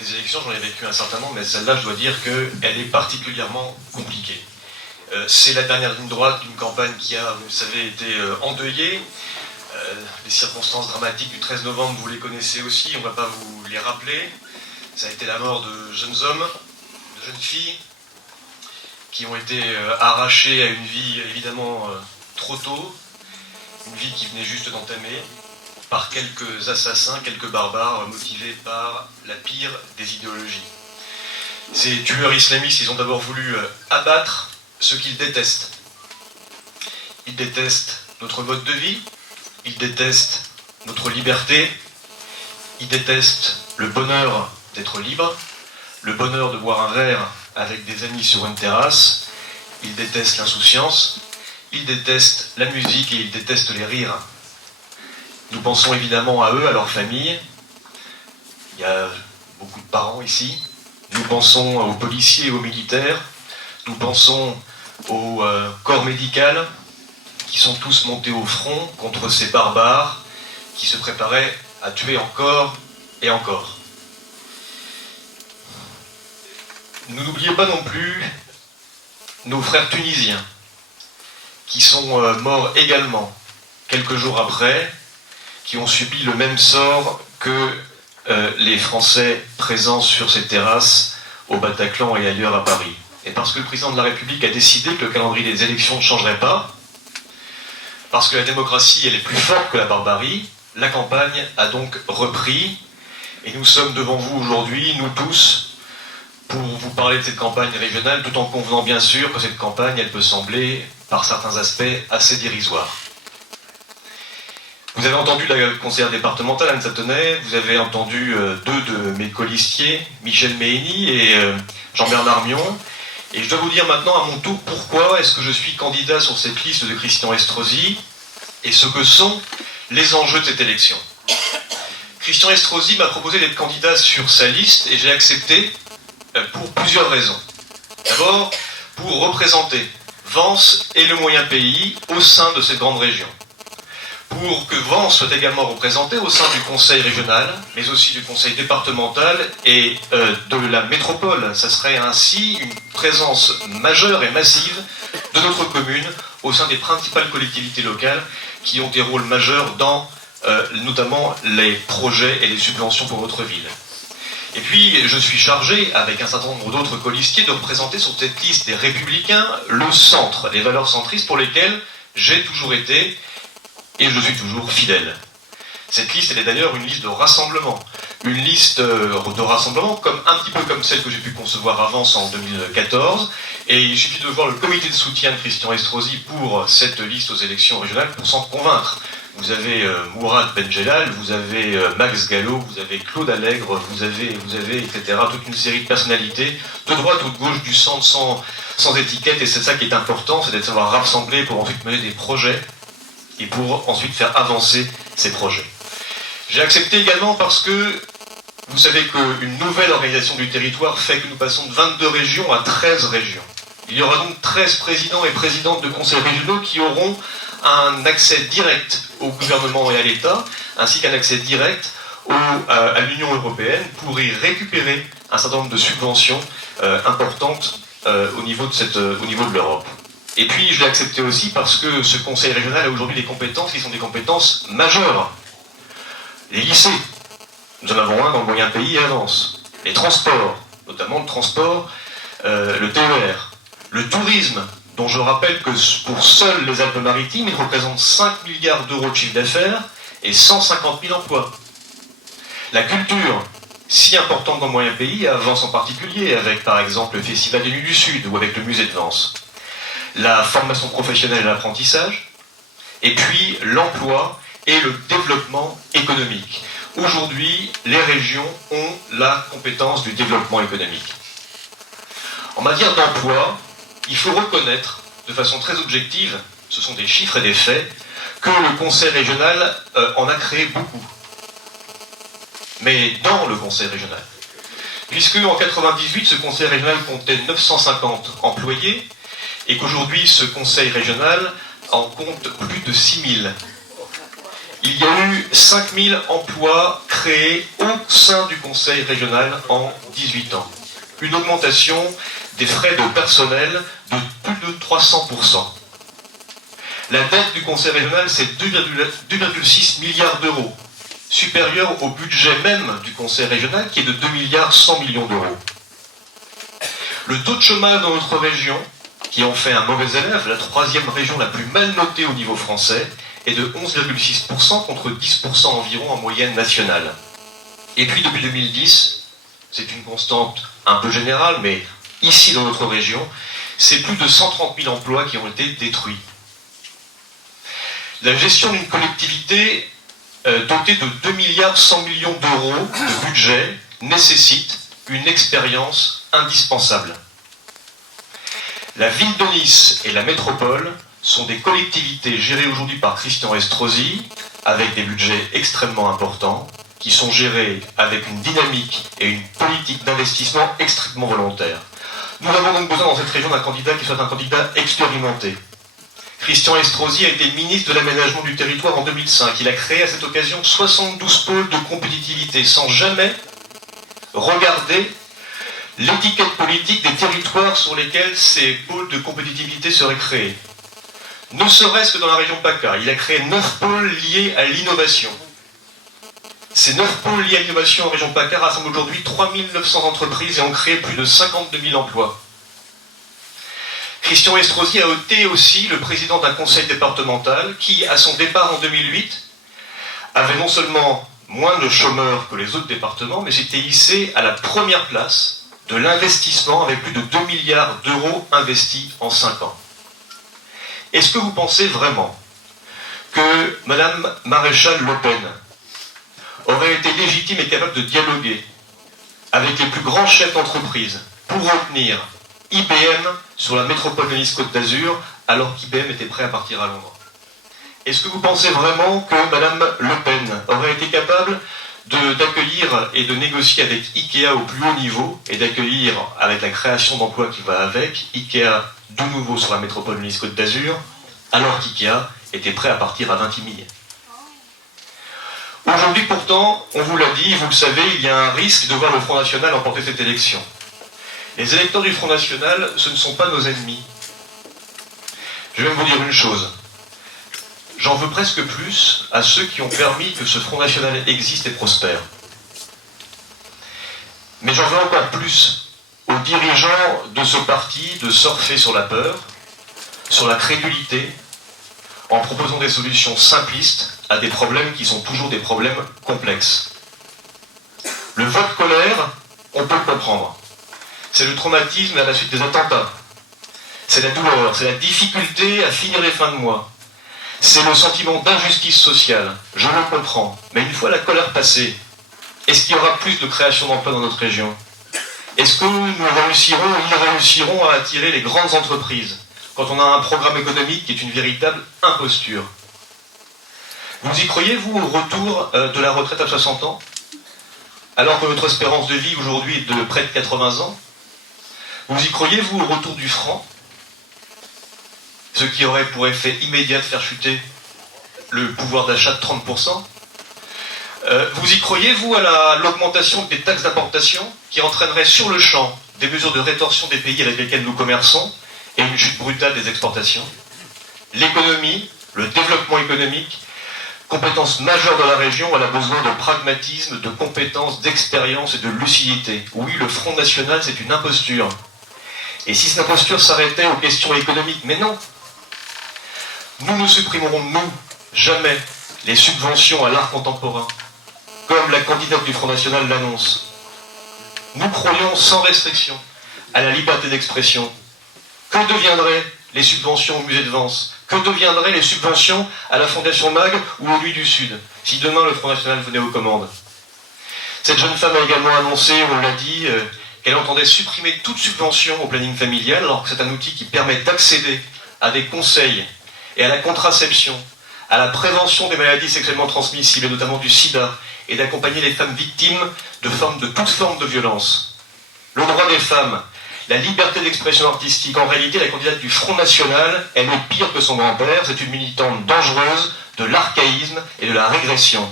Des élections, j'en ai vécu un certain nombre, mais celle-là, je dois dire qu'elle est particulièrement compliquée. C'est la dernière ligne droite d'une campagne qui a, vous le savez, été endeuillée. Les circonstances dramatiques du 13 novembre, vous les connaissez aussi, on ne va pas vous les rappeler. Ça a été la mort de jeunes hommes, de jeunes filles, qui ont été arrachés à une vie, évidemment, trop tôt, une vie qui venait juste d'entamer, par quelques assassins, quelques barbares motivés par la pire des idéologies. Ces tueurs islamistes, ils ont d'abord voulu abattre ce qu'ils détestent. Ils détestent notre mode de vie, ils détestent notre liberté, ils détestent le bonheur d'être libre, le bonheur de boire un verre avec des amis sur une terrasse, ils détestent l'insouciance, ils détestent la musique et ils détestent les rires. Nous pensons évidemment à eux, à leur famille. Il y a beaucoup de parents ici. Nous pensons aux policiers et aux militaires. Nous pensons au corps médical qui sont tous montés au front contre ces barbares qui se préparaient à tuer encore et encore. Nous n'oublions pas non plus nos frères tunisiens qui sont morts également quelques jours après, qui ont subi le même sort que les Français présents sur ces terrasses au Bataclan et ailleurs à Paris. Et parce que le président de la République a décidé que le calendrier des élections ne changerait pas, parce que la démocratie elle est plus forte que la barbarie, la campagne a donc repris, et nous sommes devant vous aujourd'hui, nous tous, pour vous parler de cette campagne régionale, tout en convenant bien sûr que cette campagne, elle peut sembler, par certains aspects, assez dérisoire. Vous avez entendu la conseillère départementale, Anne Satonnet, vous avez entendu deux de mes colistiers, Michel Méhény et Jean-Bernard Mion, et je dois vous dire maintenant à mon tour pourquoi est-ce que je suis candidat sur cette liste de Christian Estrosi, et ce que sont les enjeux de cette élection. Christian Estrosi m'a proposé d'être candidat sur sa liste, et j'ai accepté pour plusieurs raisons. D'abord, pour représenter Vence et le Moyen Pays au sein de cette grande région. Pour que Vence soit également représenté au sein du conseil régional, mais aussi du conseil départemental et de la métropole. Ça serait ainsi une présence majeure et massive de notre commune au sein des principales collectivités locales qui ont des rôles majeurs dans notamment les projets et les subventions pour votre ville. Et puis, je suis chargé, avec un certain nombre d'autres colistiers, de représenter sur cette liste des Républicains le centre, les valeurs centristes pour lesquelles j'ai toujours été et je suis toujours fidèle. Cette liste, elle est d'ailleurs une liste de rassemblement. Une liste de rassemblement comme, un petit peu comme celle que j'ai pu concevoir avant en 2014. Et il suffit de voir le comité de soutien de Christian Estrosi pour cette liste aux élections régionales pour s'en convaincre. Vous avez Mourad Benjelal, vous avez Max Gallo, vous avez Claude Allègre, vous avez, etc. Toute une série de personnalités, de droite ou de gauche, du centre, sans étiquette. Et c'est ça qui est important, c'est d'être savoir rassembler pour ensuite mener des projets et pour ensuite faire avancer ces projets. J'ai accepté également parce que vous savez qu'une nouvelle organisation du territoire fait que nous passons de 22 régions à 13 régions. Il y aura donc 13 présidents et présidentes de conseils régionaux qui auront un accès direct au gouvernement et à l'État, ainsi qu'un accès direct à l'Union européenne pour y récupérer un certain nombre de subventions importantes au niveau de l'Europe. Et puis je l'ai accepté aussi parce que ce conseil régional a aujourd'hui des compétences qui sont des compétences majeures. Les lycées, nous en avons un dans le moyen pays et avance. Les transports, notamment le transport, le TER. Le tourisme, dont je rappelle que pour seuls les Alpes-Maritimes, il représente 5 milliards d'euros de chiffre d'affaires et 150 000 emplois. La culture, si importante dans le moyen pays, avance en particulier avec par exemple le Festival des Nuits du Sud ou avec le musée de Vence. La formation professionnelle et l'apprentissage, et puis l'emploi et le développement économique. Aujourd'hui, les régions ont la compétence du développement économique. En matière d'emploi, il faut reconnaître de façon très objective, ce sont des chiffres et des faits, que le conseil régional en a créé beaucoup. Mais dans le conseil régional. Puisque en 1998, ce conseil régional comptait 950 employés, et qu'aujourd'hui, ce conseil régional en compte plus de 6000. Il y a eu 5000 emplois créés au sein du conseil régional en 18 ans. Une augmentation des frais de personnel de plus de 300%. La dette du conseil régional, c'est 2,6 milliards d'euros, supérieur au budget même du conseil régional qui est de 2 milliards 100 millions d'euros. Le taux de chômage dans notre région, qui en fait un mauvais élève, la troisième région la plus mal notée au niveau français, est de 11,6% contre 10% environ en moyenne nationale. Et puis depuis 2010, c'est une constante un peu générale, mais ici dans notre région, c'est plus de 130 000 emplois qui ont été détruits. La gestion d'une collectivité dotée de 2 milliards 100 millions d'euros de budget nécessite une expérience indispensable. La ville de Nice et la métropole sont des collectivités gérées aujourd'hui par Christian Estrosi, avec des budgets extrêmement importants, qui sont gérés avec une dynamique et une politique d'investissement extrêmement volontaire. Nous avons donc besoin dans cette région d'un candidat qui soit un candidat expérimenté. Christian Estrosi a été ministre de l'aménagement du territoire en 2005. Il a créé à cette occasion 72 pôles de compétitivité sans jamais regarder l'étiquette politique des territoires sur lesquels ces pôles de compétitivité seraient créés. Ne serait-ce que dans la région PACA, il a créé 9 pôles liés à l'innovation. Ces 9 pôles liés à l'innovation en région PACA rassemblent aujourd'hui 3 900 entreprises et ont créé plus de 52 000 emplois. Christian Estrosi a été aussi le président d'un conseil départemental qui, à son départ en 2008, avait non seulement moins de chômeurs que les autres départements, mais s'était hissé à la première place de l'investissement avec plus de 2 milliards d'euros investis en 5 ans. Est-ce que vous pensez vraiment que Mme Maréchal Le Pen aurait été légitime et capable de dialoguer avec les plus grands chefs d'entreprise pour retenir IBM sur la métropole de Nice-Côte d'Azur alors qu'IBM était prêt à partir à Londres? Est-ce que vous pensez vraiment que Mme Le Pen aurait été capable d'accueillir et de négocier avec IKEA au plus haut niveau et d'accueillir, avec la création d'emplois qui va avec, IKEA de nouveau sur la métropole de Nice-Côte d'Azur, alors qu'IKEA était prêt à partir à Vintimille? Aujourd'hui pourtant, on vous l'a dit, vous le savez, il y a un risque de voir le Front National emporter cette élection. Les électeurs du Front National, ce ne sont pas nos ennemis. Je vais même vous dire une chose. J'en veux presque plus à ceux qui ont permis que ce Front National existe et prospère. Mais j'en veux encore plus aux dirigeants de ce parti de surfer sur la peur, sur la crédulité, en proposant des solutions simplistes à des problèmes qui sont toujours des problèmes complexes. Le vote colère, on peut le comprendre. C'est le traumatisme à la suite des attentats. C'est la douleur, c'est la difficulté à finir les fins de mois. C'est le sentiment d'injustice sociale. Je le comprends. Mais une fois la colère passée, est-ce qu'il y aura plus de création d'emplois dans notre région? Est-ce que nous réussirons ou ils réussiront à attirer les grandes entreprises quand on a un programme économique qui est une véritable imposture? Vous y croyez, vous, au retour de la retraite à 60 ans? Alors que notre espérance de vie aujourd'hui est de près de 80 ans? Vous y croyez, vous, au retour du franc? Ce qui aurait pour effet immédiat de faire chuter le pouvoir d'achat de 30%. Vous y croyez, vous, à l'augmentation des taxes d'importation qui entraînerait sur le champ des mesures de rétorsion des pays avec lesquels nous commerçons et une chute brutale des exportations? L'économie, le développement économique Compétence majeure de la région, elle a besoin de pragmatisme, de compétences, d'expérience et de lucidité. Oui, le Front National, c'est une imposture. Et si cette imposture s'arrêtait aux questions économiques, mais non. Nous ne supprimerons, nous, jamais, les subventions à l'art contemporain, comme la candidate du Front National l'annonce. Nous croyons sans restriction à la liberté d'expression. Que deviendraient les subventions au musée de Vence? Que deviendraient les subventions à la Fondation Mag ou aux Nuits du Sud, si demain le Front National venait aux commandes? Cette jeune femme a également annoncé, on l'a dit, qu'elle entendait supprimer toute subvention au planning familial, alors que c'est un outil qui permet d'accéder à des conseils et à la contraception, à la prévention des maladies sexuellement transmissibles, et notamment du sida, et d'accompagner les femmes victimes de toute forme de violence. Le droit des femmes, la liberté d'expression artistique. En réalité, la candidate du Front National, elle est pire que son grand-père. C'est une militante dangereuse de l'archaïsme et de la régression.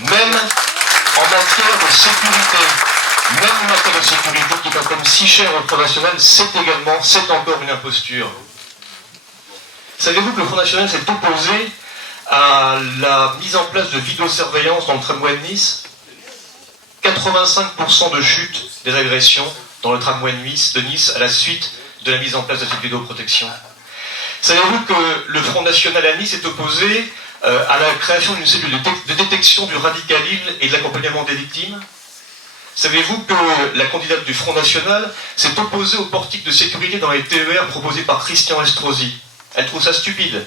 Même en matière de sécurité, qui est un thème si cher au Front National, c'est encore une imposture. Savez-vous que le Front National s'est opposé à la mise en place de vidéosurveillance dans le tramway de Nice? 85% de chute des agressions dans le tramway de Nice à la suite de la mise en place de cette vidéoprotection. Savez-vous que le Front National à Nice est opposé à la création d'une cellule de détection du radicalisme et de l'accompagnement des victimes? Savez-vous que la candidate du Front National s'est opposée au portique de sécurité dans les TER proposé par Christian Estrosi? Elle trouve ça stupide.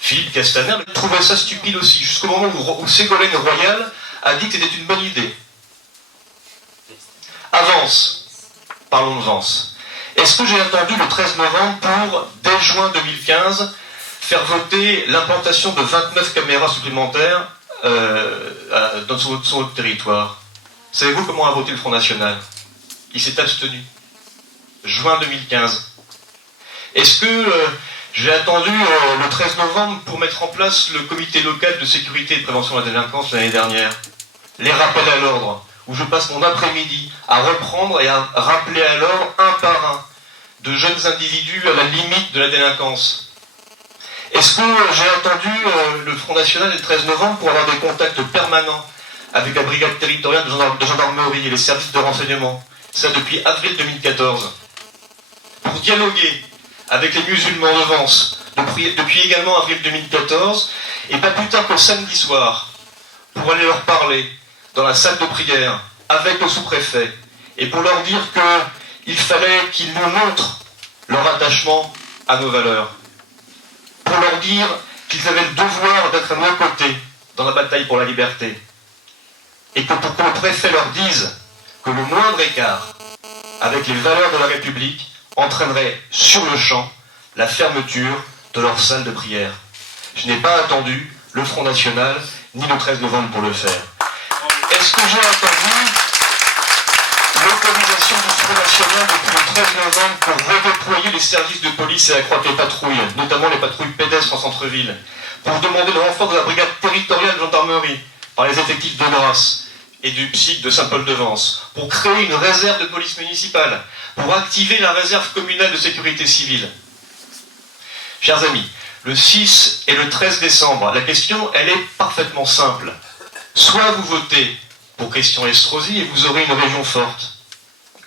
Philippe Castaner trouvait ça stupide aussi, jusqu'au moment où Ségolène Royal a dit que c'était une bonne idée. À Vence, parlons de Vence. Est-ce que j'ai attendu le 13 novembre pour, dès juin 2015, faire voter l'implantation de 29 caméras supplémentaires sur votre territoire? Savez-vous comment a voté le Front National? Il s'est abstenu. Juin 2015. Est-ce que j'ai attendu le 13 novembre pour mettre en place le comité local de sécurité et de prévention de la délinquance l'année dernière? Les rappels à l'ordre, où je passe mon après-midi à reprendre et à rappeler à l'ordre un par un de jeunes individus à la limite de la délinquance. Est-ce que j'ai attendu le Front National le 13 novembre pour avoir des contacts permanents avec la brigade territoriale de gendarmerie et les services de renseignement? Ça depuis avril 2014. Pour dialoguer avec les musulmans de Vence depuis également avril 2014, et pas plus tard que samedi soir, pour aller leur parler dans la salle de prière avec le sous-préfet, et pour leur dire qu'il fallait qu'ils nous montrent leur attachement à nos valeurs. Pour leur dire qu'ils avaient le devoir d'être à nos côtés dans la bataille pour la liberté. Et que pour que le préfet leur dise que le moindre écart avec les valeurs de la République entraînerait sur le champ la fermeture de leur salle de prière. Je n'ai pas attendu le Front National ni le 13 novembre pour le faire. Est-ce que j'ai attendu l'autorisation du Front National depuis le 13 novembre pour redéployer les services de police et accroître les patrouilles, notamment les patrouilles pédestres en centre-ville, pour demander le renfort de la brigade territoriale de gendarmerie par les effectifs de Grasse et du PSIC de Saint-Paul-de-Vence, pour créer une réserve de police municipale, pour activer la réserve communale de sécurité civile? Chers amis, le 6 et le 13 décembre, la question, elle est parfaitement simple. Soit vous votez pour Christian Estrosi et vous aurez une région forte,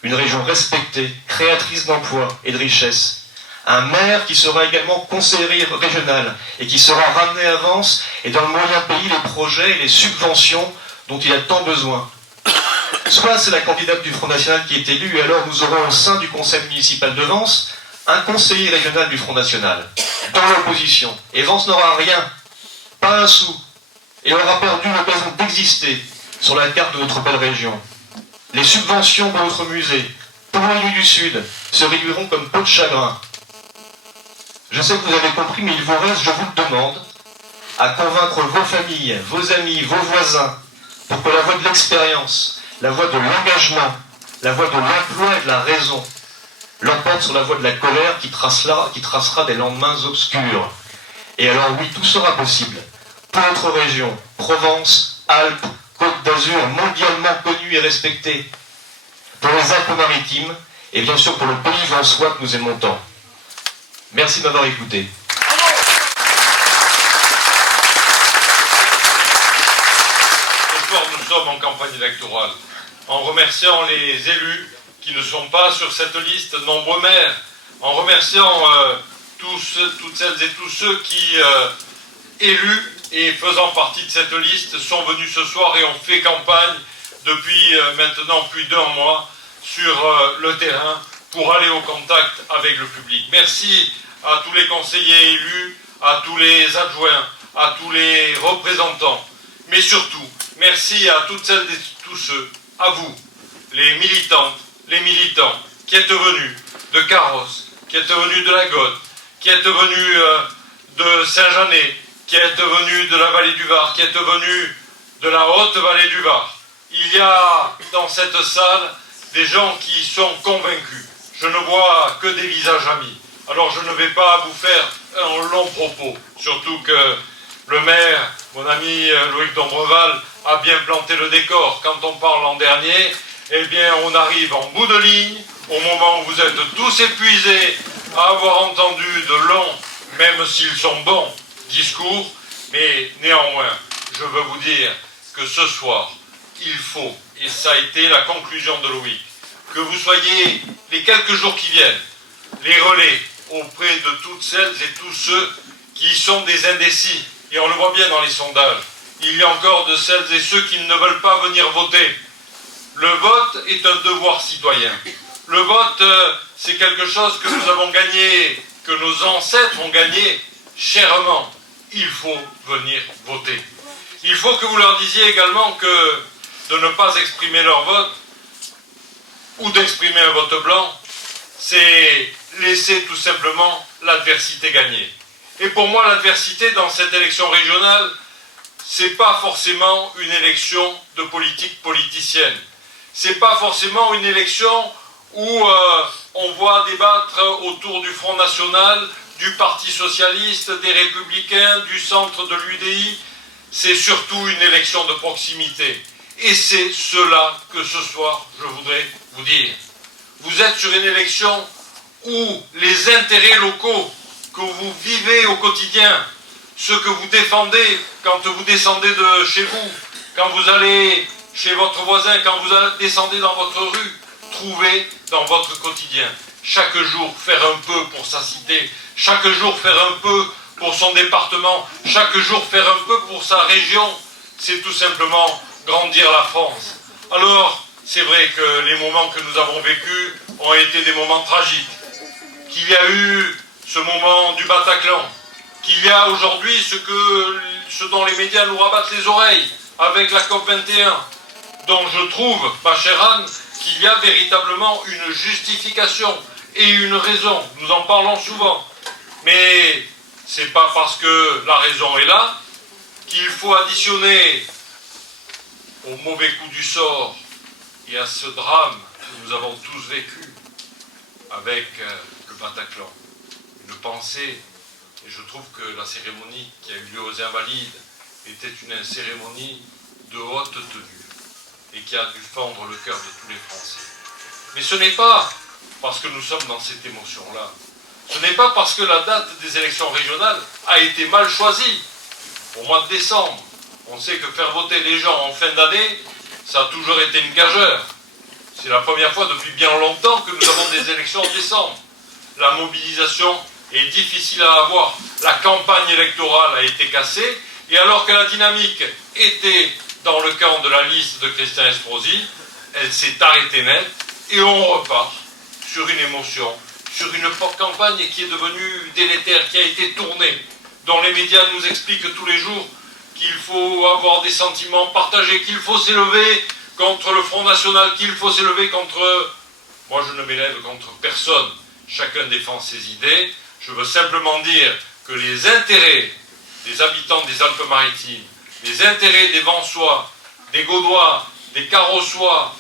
une région respectée, créatrice d'emplois et de richesses, un maire qui sera également conseiller régional et qui sera ramené à Vence et dans le moyen pays les projets et les subventions dont il a tant besoin. Soit c'est la candidate du Front National qui est élue, et alors nous aurons au sein du conseil municipal de Vence un conseiller régional du Front National, dans l'opposition. Et Vence n'aura rien, pas un sou, et aura perdu l'occasion d'exister sur la carte de notre belle région. Les subventions pour notre musée, pour les Nuits du Sud, se réduiront comme peau de chagrin. Je sais que vous avez compris, mais il vous reste, je vous le demande, à convaincre vos familles, vos amis, vos voisins, pour que la voie de l'expérience, la voie de l'engagement, la voie de l'emploi et de la raison l'emporte sur la voie de la colère qui tracera des lendemains obscurs. Et alors oui, tout sera possible. Pour notre région, Provence, Alpes, Côte d'Azur, mondialement connue et respectée. Pour les Alpes-Maritimes, et bien sûr pour le pays vensois que nous aimons tant. Merci de m'avoir écouté. sommes en campagne électorale, en remerciant les élus qui ne sont pas sur cette liste, nombreux maires, en remerciant toutes celles et tous ceux qui, élus et faisant partie de cette liste, sont venus ce soir et ont fait campagne depuis maintenant plus d'1 mois sur le terrain pour aller au contact avec le public. Merci à tous les conseillers élus, à tous les adjoints, à tous les représentants, mais surtout, merci à toutes celles et tous ceux, à vous, les militantes, les militants, qui êtes venus de Carros, qui êtes venus de la Gaude, qui êtes venus de Saint-Jeannet, qui êtes venus de la vallée du Var, qui êtes venus de la haute vallée du Var. Il y a dans cette salle des gens qui sont convaincus. Je ne vois que des visages amis. Alors je ne vais pas vous faire un long propos, surtout que le maire, mon ami Loïc Dombreval, a bien planté le décor. Quand on parle l'an dernier, eh bien on arrive en bout de ligne, au moment où vous êtes tous épuisés à avoir entendu de longs, même s'ils sont bons, discours, mais néanmoins, je veux vous dire que ce soir, il faut, et ça a été la conclusion de Loïc, que vous soyez les quelques jours qui viennent, les relais auprès de toutes celles et tous ceux qui sont des indécis, et on le voit bien dans les sondages, il y a encore de celles et ceux qui ne veulent pas venir voter. Le vote est un devoir citoyen. Le vote, c'est quelque chose que nous avons gagné, que nos ancêtres ont gagné chèrement. Il faut venir voter. Il faut que vous leur disiez également que de ne pas exprimer leur vote, ou d'exprimer un vote blanc, c'est laisser tout simplement l'adversité gagner. Et pour moi, l'adversité dans cette élection régionale, c'est pas forcément une élection de politique politicienne. C'est pas forcément une élection où on voit débattre autour du Front National, du Parti Socialiste, des Républicains, du centre de l'UDI. C'est surtout une élection de proximité. Et c'est cela que ce soir, je voudrais vous dire. Vous êtes sur une élection où les intérêts locaux que vous vivez au quotidien, ceux que vous défendez quand vous descendez de chez vous, quand vous allez chez votre voisin, quand vous descendez dans votre rue, trouvez dans votre quotidien. Chaque jour, faire un peu pour sa cité, chaque jour, faire un peu pour son département, chaque jour, faire un peu pour sa région, c'est tout simplement grandir la France. Alors, c'est vrai que les moments que nous avons vécus ont été des moments tragiques, qu'il y a eu ce moment du Bataclan, qu'il y a aujourd'hui ce dont les médias nous rabattent les oreilles avec la COP21, dont je trouve, ma chère Anne, qu'il y a véritablement une justification et une raison. Nous en parlons souvent. Mais c'est pas parce que la raison est là qu'il faut additionner au mauvais coup du sort et à ce drame que nous avons tous vécu avec le Bataclan. Une pensée, et je trouve que la cérémonie qui a eu lieu aux Invalides était une cérémonie de haute tenue et qui a dû fendre le cœur de tous les Français. Mais ce n'est pas parce que nous sommes dans cette émotion-là, ce n'est pas parce que la date des élections régionales a été mal choisie, au mois de décembre. On sait que faire voter les gens en fin d'année, ça a toujours été une gageure. C'est la première fois depuis bien longtemps que nous avons des élections en décembre. La mobilisation est difficile à avoir. La campagne électorale a été cassée. Et alors que la dynamique était dans le camp de la liste de Christian Estrosi, elle s'est arrêtée net. Et on repart sur une émotion, sur une campagne qui est devenue délétère, qui a été tournée, dont les médias nous expliquent tous les jours qu'il faut avoir des sentiments partagés, qu'il faut s'élever contre le Front National, qu'il faut s'élever contre... Moi, je ne m'élève contre personne. Chacun défend ses idées. Je veux simplement dire que les intérêts des habitants des Alpes-Maritimes, les intérêts des Vensois, des Gaudois, des Carrossois,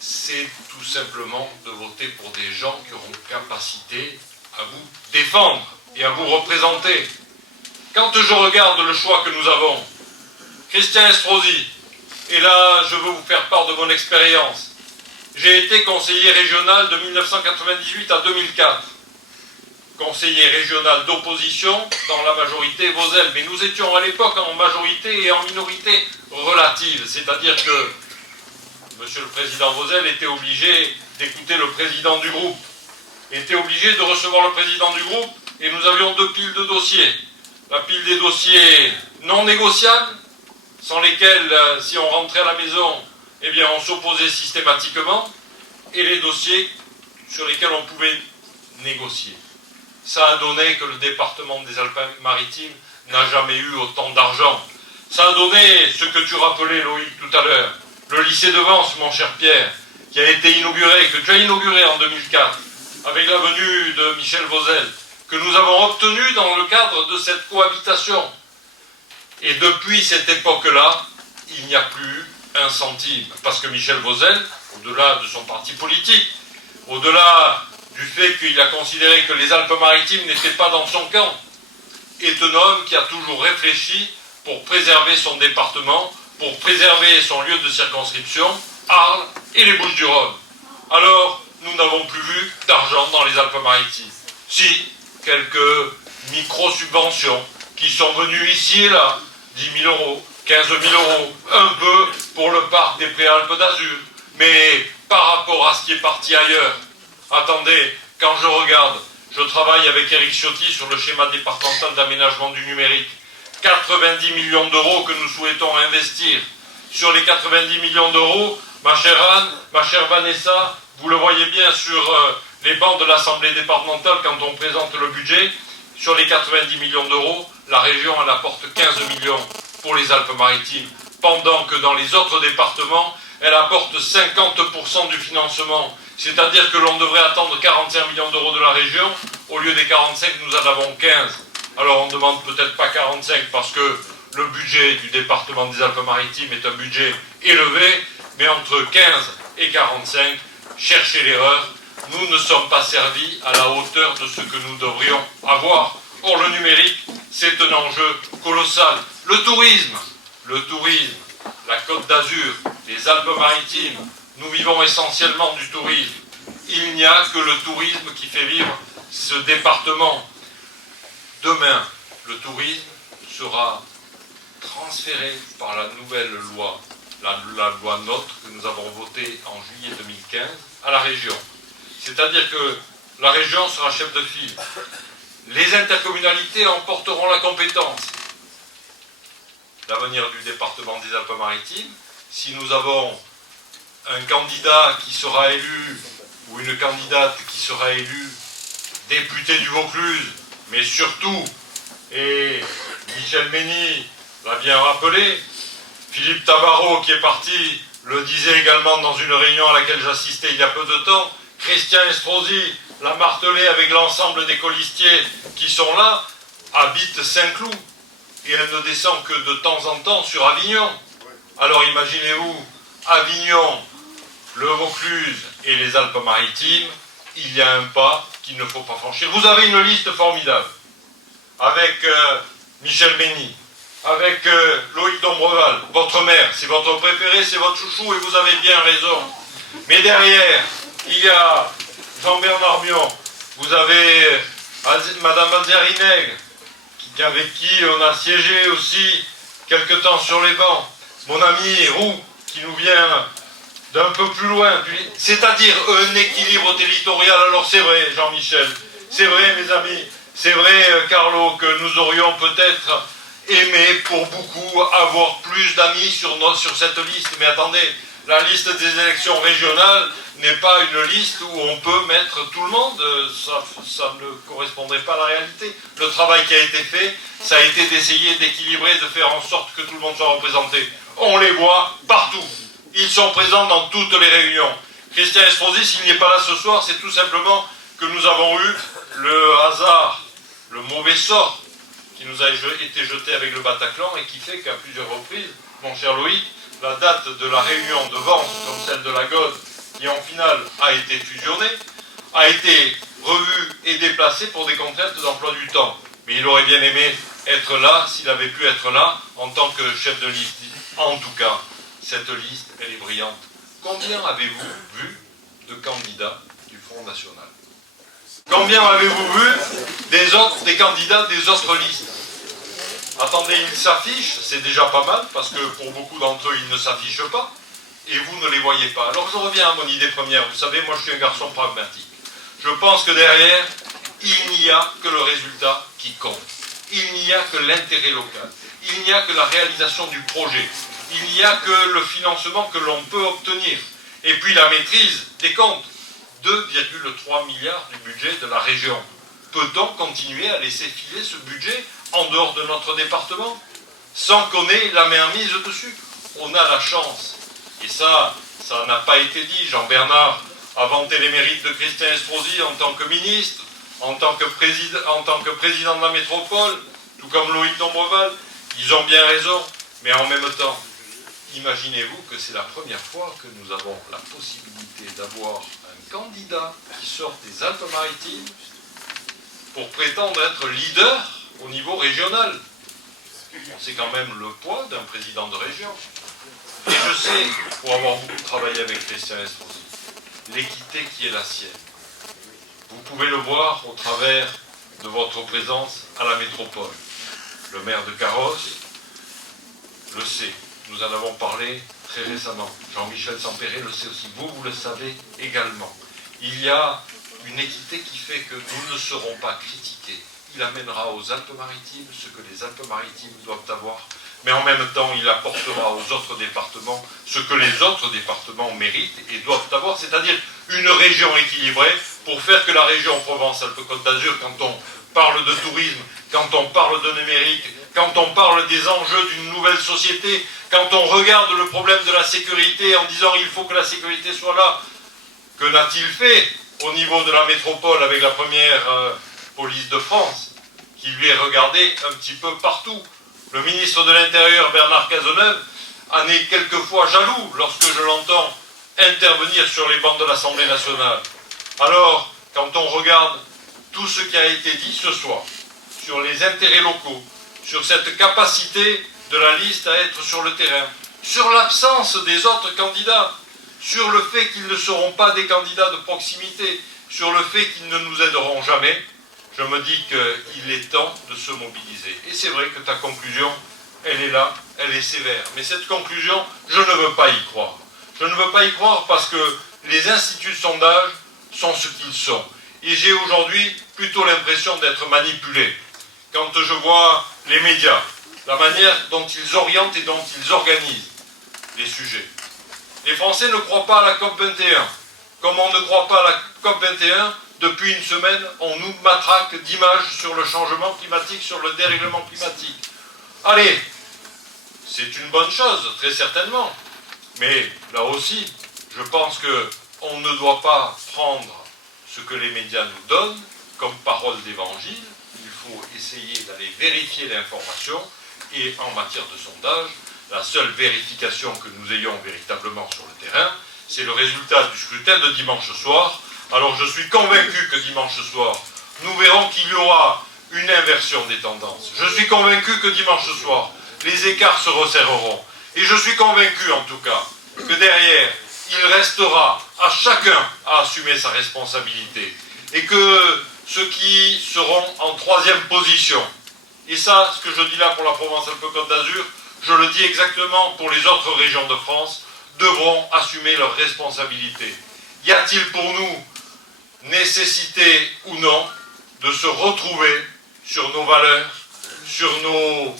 c'est tout simplement de voter pour des gens qui auront capacité à vous défendre et à vous représenter. Quand je regarde le choix que nous avons, Christian Estrosi, et là je veux vous faire part de mon expérience, j'ai été conseiller régional de 1998 à 2004. conseiller régional d'opposition dans la majorité Vozelle. Mais nous étions à l'époque en majorité et en minorité relative. C'est-à-dire que Monsieur le Président Vozelle était obligé d'écouter le président du groupe, était obligé de recevoir le président du groupe, et nous avions deux piles de dossiers. La pile des dossiers non négociables, sans lesquels, si on rentrait à la maison, eh bien, on s'opposait systématiquement, et les dossiers sur lesquels on pouvait négocier. Ça a donné que le département des Alpes-Maritimes n'a jamais eu autant d'argent. Ça a donné ce que tu rappelais, Loïc, tout à l'heure, le lycée de Vence, mon cher Pierre, qui a été inauguré, que tu as inauguré en 2004, avec la venue de Michel Vozelle, que nous avons obtenu dans le cadre de cette cohabitation. Et depuis cette époque-là, il n'y a plus un centime. Parce que Michel Vozelle, au-delà de son parti politique, au-delà du fait qu'il a considéré que les Alpes-Maritimes n'étaient pas dans son camp, est un homme qui a toujours réfléchi pour préserver son département, pour préserver son lieu de circonscription, Arles et les Bouches-du-Rhône. Alors, nous n'avons plus vu d'argent dans les Alpes-Maritimes. Si, quelques micro-subventions qui sont venues ici et là, 10 000 euros, 15 000 euros, un peu pour le parc des Préalpes d'Azur. Mais par rapport à ce qui est parti ailleurs, attendez, quand je regarde, je travaille avec Éric Ciotti sur le schéma départemental d'aménagement du numérique. 90 millions d'euros que nous souhaitons investir. Sur les 90 millions d'euros, ma chère Anne, ma chère Vanessa, vous le voyez bien sur les bancs de l'Assemblée départementale quand on présente le budget, sur les 90 millions d'euros, la région elle apporte 15 millions pour les Alpes-Maritimes, pendant que dans les autres départements, elle apporte 50% du financement. C'est-à-dire que l'on devrait attendre 45 millions d'euros de la région, au lieu des 45, nous en avons 15. Alors on ne demande peut-être pas 45 parce que le budget du département des Alpes-Maritimes est un budget élevé, mais entre 15 et 45, cherchez l'erreur, nous ne sommes pas servis à la hauteur de ce que nous devrions avoir. Or le numérique, c'est un enjeu colossal. Le tourisme, la Côte d'Azur, les Alpes-Maritimes, nous vivons essentiellement du tourisme. Il n'y a que le tourisme qui fait vivre ce département. Demain, le tourisme sera transféré par la nouvelle loi, la loi NOTRe que nous avons votée en juillet 2015, à la région. C'est-à-dire que la région sera chef de file. Les intercommunalités en porteront la compétence. L'avenir du département des Alpes-Maritimes, si nous avons un candidat qui sera élu, ou une candidate qui sera élue député du Vaucluse, mais surtout, et Michel Mény l'a bien rappelé, Philippe Tabarot qui est parti le disait également dans une réunion à laquelle j'assistais il y a peu de temps, Christian Estrosi l'a martelé avec l'ensemble des colistiers qui sont là, habite Saint-Cloud, et elle ne descend que de temps en temps sur Avignon. Alors imaginez-vous, Avignon, le Vaucluse et les Alpes-Maritimes, il y a un pas qu'il ne faut pas franchir. Vous avez une liste formidable, avec Michel Mény, avec Loïc Dombreval, votre maire, c'est votre préféré, c'est votre chouchou, et vous avez bien raison. Mais derrière, il y a Jean-Bernard Mion, vous avez Madame Aziarinègre, avec qui on a siégé aussi quelque temps sur les bancs, mon ami Roux, qui nous vient d'un peu plus loin, c'est-à-dire un équilibre territorial. Alors c'est vrai, Jean-Michel, c'est vrai, mes amis, c'est vrai, Carlo, que nous aurions peut-être aimé, pour beaucoup, avoir plus d'amis sur cette liste. Mais attendez, la liste des élections régionales n'est pas une liste où on peut mettre tout le monde, ça ne correspondrait pas à la réalité. Le travail qui a été fait, ça a été d'essayer d'équilibrer, de faire en sorte que tout le monde soit représenté. On les voit partout. Ils sont présents dans toutes les réunions. Christian Estrosi, s'il n'est pas là ce soir, c'est tout simplement que nous avons eu le hasard, le mauvais sort qui nous a été jeté avec le Bataclan et qui fait qu'à plusieurs reprises, mon cher Loïc, la date de la réunion de Vence, comme celle de la Gaude, qui en finale a été fusionnée, a été revue et déplacée pour des contraintes d'emploi du temps. Mais il aurait bien aimé être là, s'il avait pu être là, en tant que chef de liste. En tout cas, cette liste, elle est brillante. Combien avez-vous vu de candidats du Front National ? Combien avez-vous vu des candidats des autres listes? Attendez, ils s'affichent, c'est déjà pas mal, parce que pour beaucoup d'entre eux, ils ne s'affichent pas, et vous ne les voyez pas. Alors je reviens à mon idée première, vous savez, moi je suis un garçon pragmatique. Je pense que derrière, il n'y a que le résultat qui compte. Il n'y a que l'intérêt local. Il n'y a que la réalisation du projet. Il n'y a que le financement que l'on peut obtenir. Et puis la maîtrise des comptes. 2,3 milliards du budget de la région. Peut-on continuer à laisser filer ce budget en dehors de notre département sans qu'on ait la main mise dessus? On a la chance. Et ça n'a pas été dit. Jean-Bernard a vanté les mérites de Christian Estrosi en tant que ministre, en tant que président de la métropole, tout comme Loïc Dombreval. Ils ont bien raison, mais en même temps, imaginez-vous que c'est la première fois que nous avons la possibilité d'avoir un candidat qui sort des Alpes-Maritimes pour prétendre être leader au niveau régional. C'est quand même le poids d'un président de région. Et je sais, pour avoir beaucoup travaillé avec Christian Estrosi, l'équité qui est la sienne. Vous pouvez le voir au travers de votre présence à la métropole. Le maire de Carrosse le sait. Nous en avons parlé très récemment. Jean-Michel Sampéré le sait aussi. Vous le savez également. Il y a une équité qui fait que nous ne serons pas critiqués. Il amènera aux Alpes-Maritimes ce que les Alpes-Maritimes doivent avoir, mais en même temps, il apportera aux autres départements ce que les autres départements méritent et doivent avoir, c'est-à-dire une région équilibrée pour faire que la région Provence-Alpes-Côte d'Azur, quand on parle de tourisme, quand on parle de numérique, quand on parle des enjeux d'une nouvelle société, quand on regarde le problème de la sécurité en disant il faut que la sécurité soit là, que n'a-t-il fait au niveau de la métropole avec la première police de France, qui lui est regardée un petit peu partout? Le ministre de l'Intérieur, Bernard Cazeneuve, en est quelquefois jaloux lorsque je l'entends intervenir sur les bancs de l'Assemblée nationale. Alors, quand on regarde tout ce qui a été dit ce soir, sur les intérêts locaux, sur cette capacité de la liste à être sur le terrain, sur l'absence des autres candidats, sur le fait qu'ils ne seront pas des candidats de proximité, sur le fait qu'ils ne nous aideront jamais, je me dis qu'il est temps de se mobiliser. Et c'est vrai que ta conclusion, elle est là, elle est sévère. Mais cette conclusion, je ne veux pas y croire. Je ne veux pas y croire parce que les instituts de sondage sont ce qu'ils sont. Et j'ai aujourd'hui plutôt l'impression d'être manipulé. Quand je vois les médias, la manière dont ils orientent et dont ils organisent les sujets. Les Français ne croient pas à la COP21. Comme on ne croit pas à la COP21, depuis une semaine, on nous matraque d'images sur le changement climatique, sur le dérèglement climatique. Allez, c'est une bonne chose, très certainement. Mais là aussi, je pense qu'on ne doit pas prendre ce que les médias nous donnent comme parole d'évangile. Il faut essayer d'aller vérifier l'information. Et en matière de sondage, la seule vérification que nous ayons véritablement sur le terrain, c'est le résultat du scrutin de dimanche soir. Alors je suis convaincu que dimanche soir, nous verrons qu'il y aura une inversion des tendances. Je suis convaincu que dimanche soir, les écarts se resserreront. Et je suis convaincu en tout cas que derrière, il restera à chacun à assumer sa responsabilité. Et que ceux qui seront en troisième position, et ça, ce que je dis là pour la Provence-Alpes-Côte d'Azur, je le dis exactement pour les autres régions de France, devront assumer leurs responsabilités. Y a-t-il pour nous nécessité ou non de se retrouver sur nos valeurs, sur nos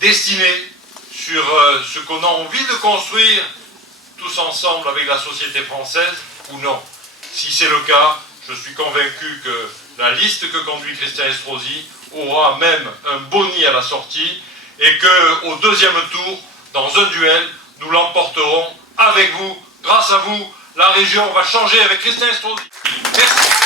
destinées, sur ce qu'on a envie de construire tous ensemble avec la société française ou non? Si c'est le cas, je suis convaincu que la liste que conduit Christian Estrosi aura même un boni à la sortie et qu'au deuxième tour, dans un duel, nous l'emporterons avec vous, grâce à vous. La région va changer avec Christian Estrosi. Merci.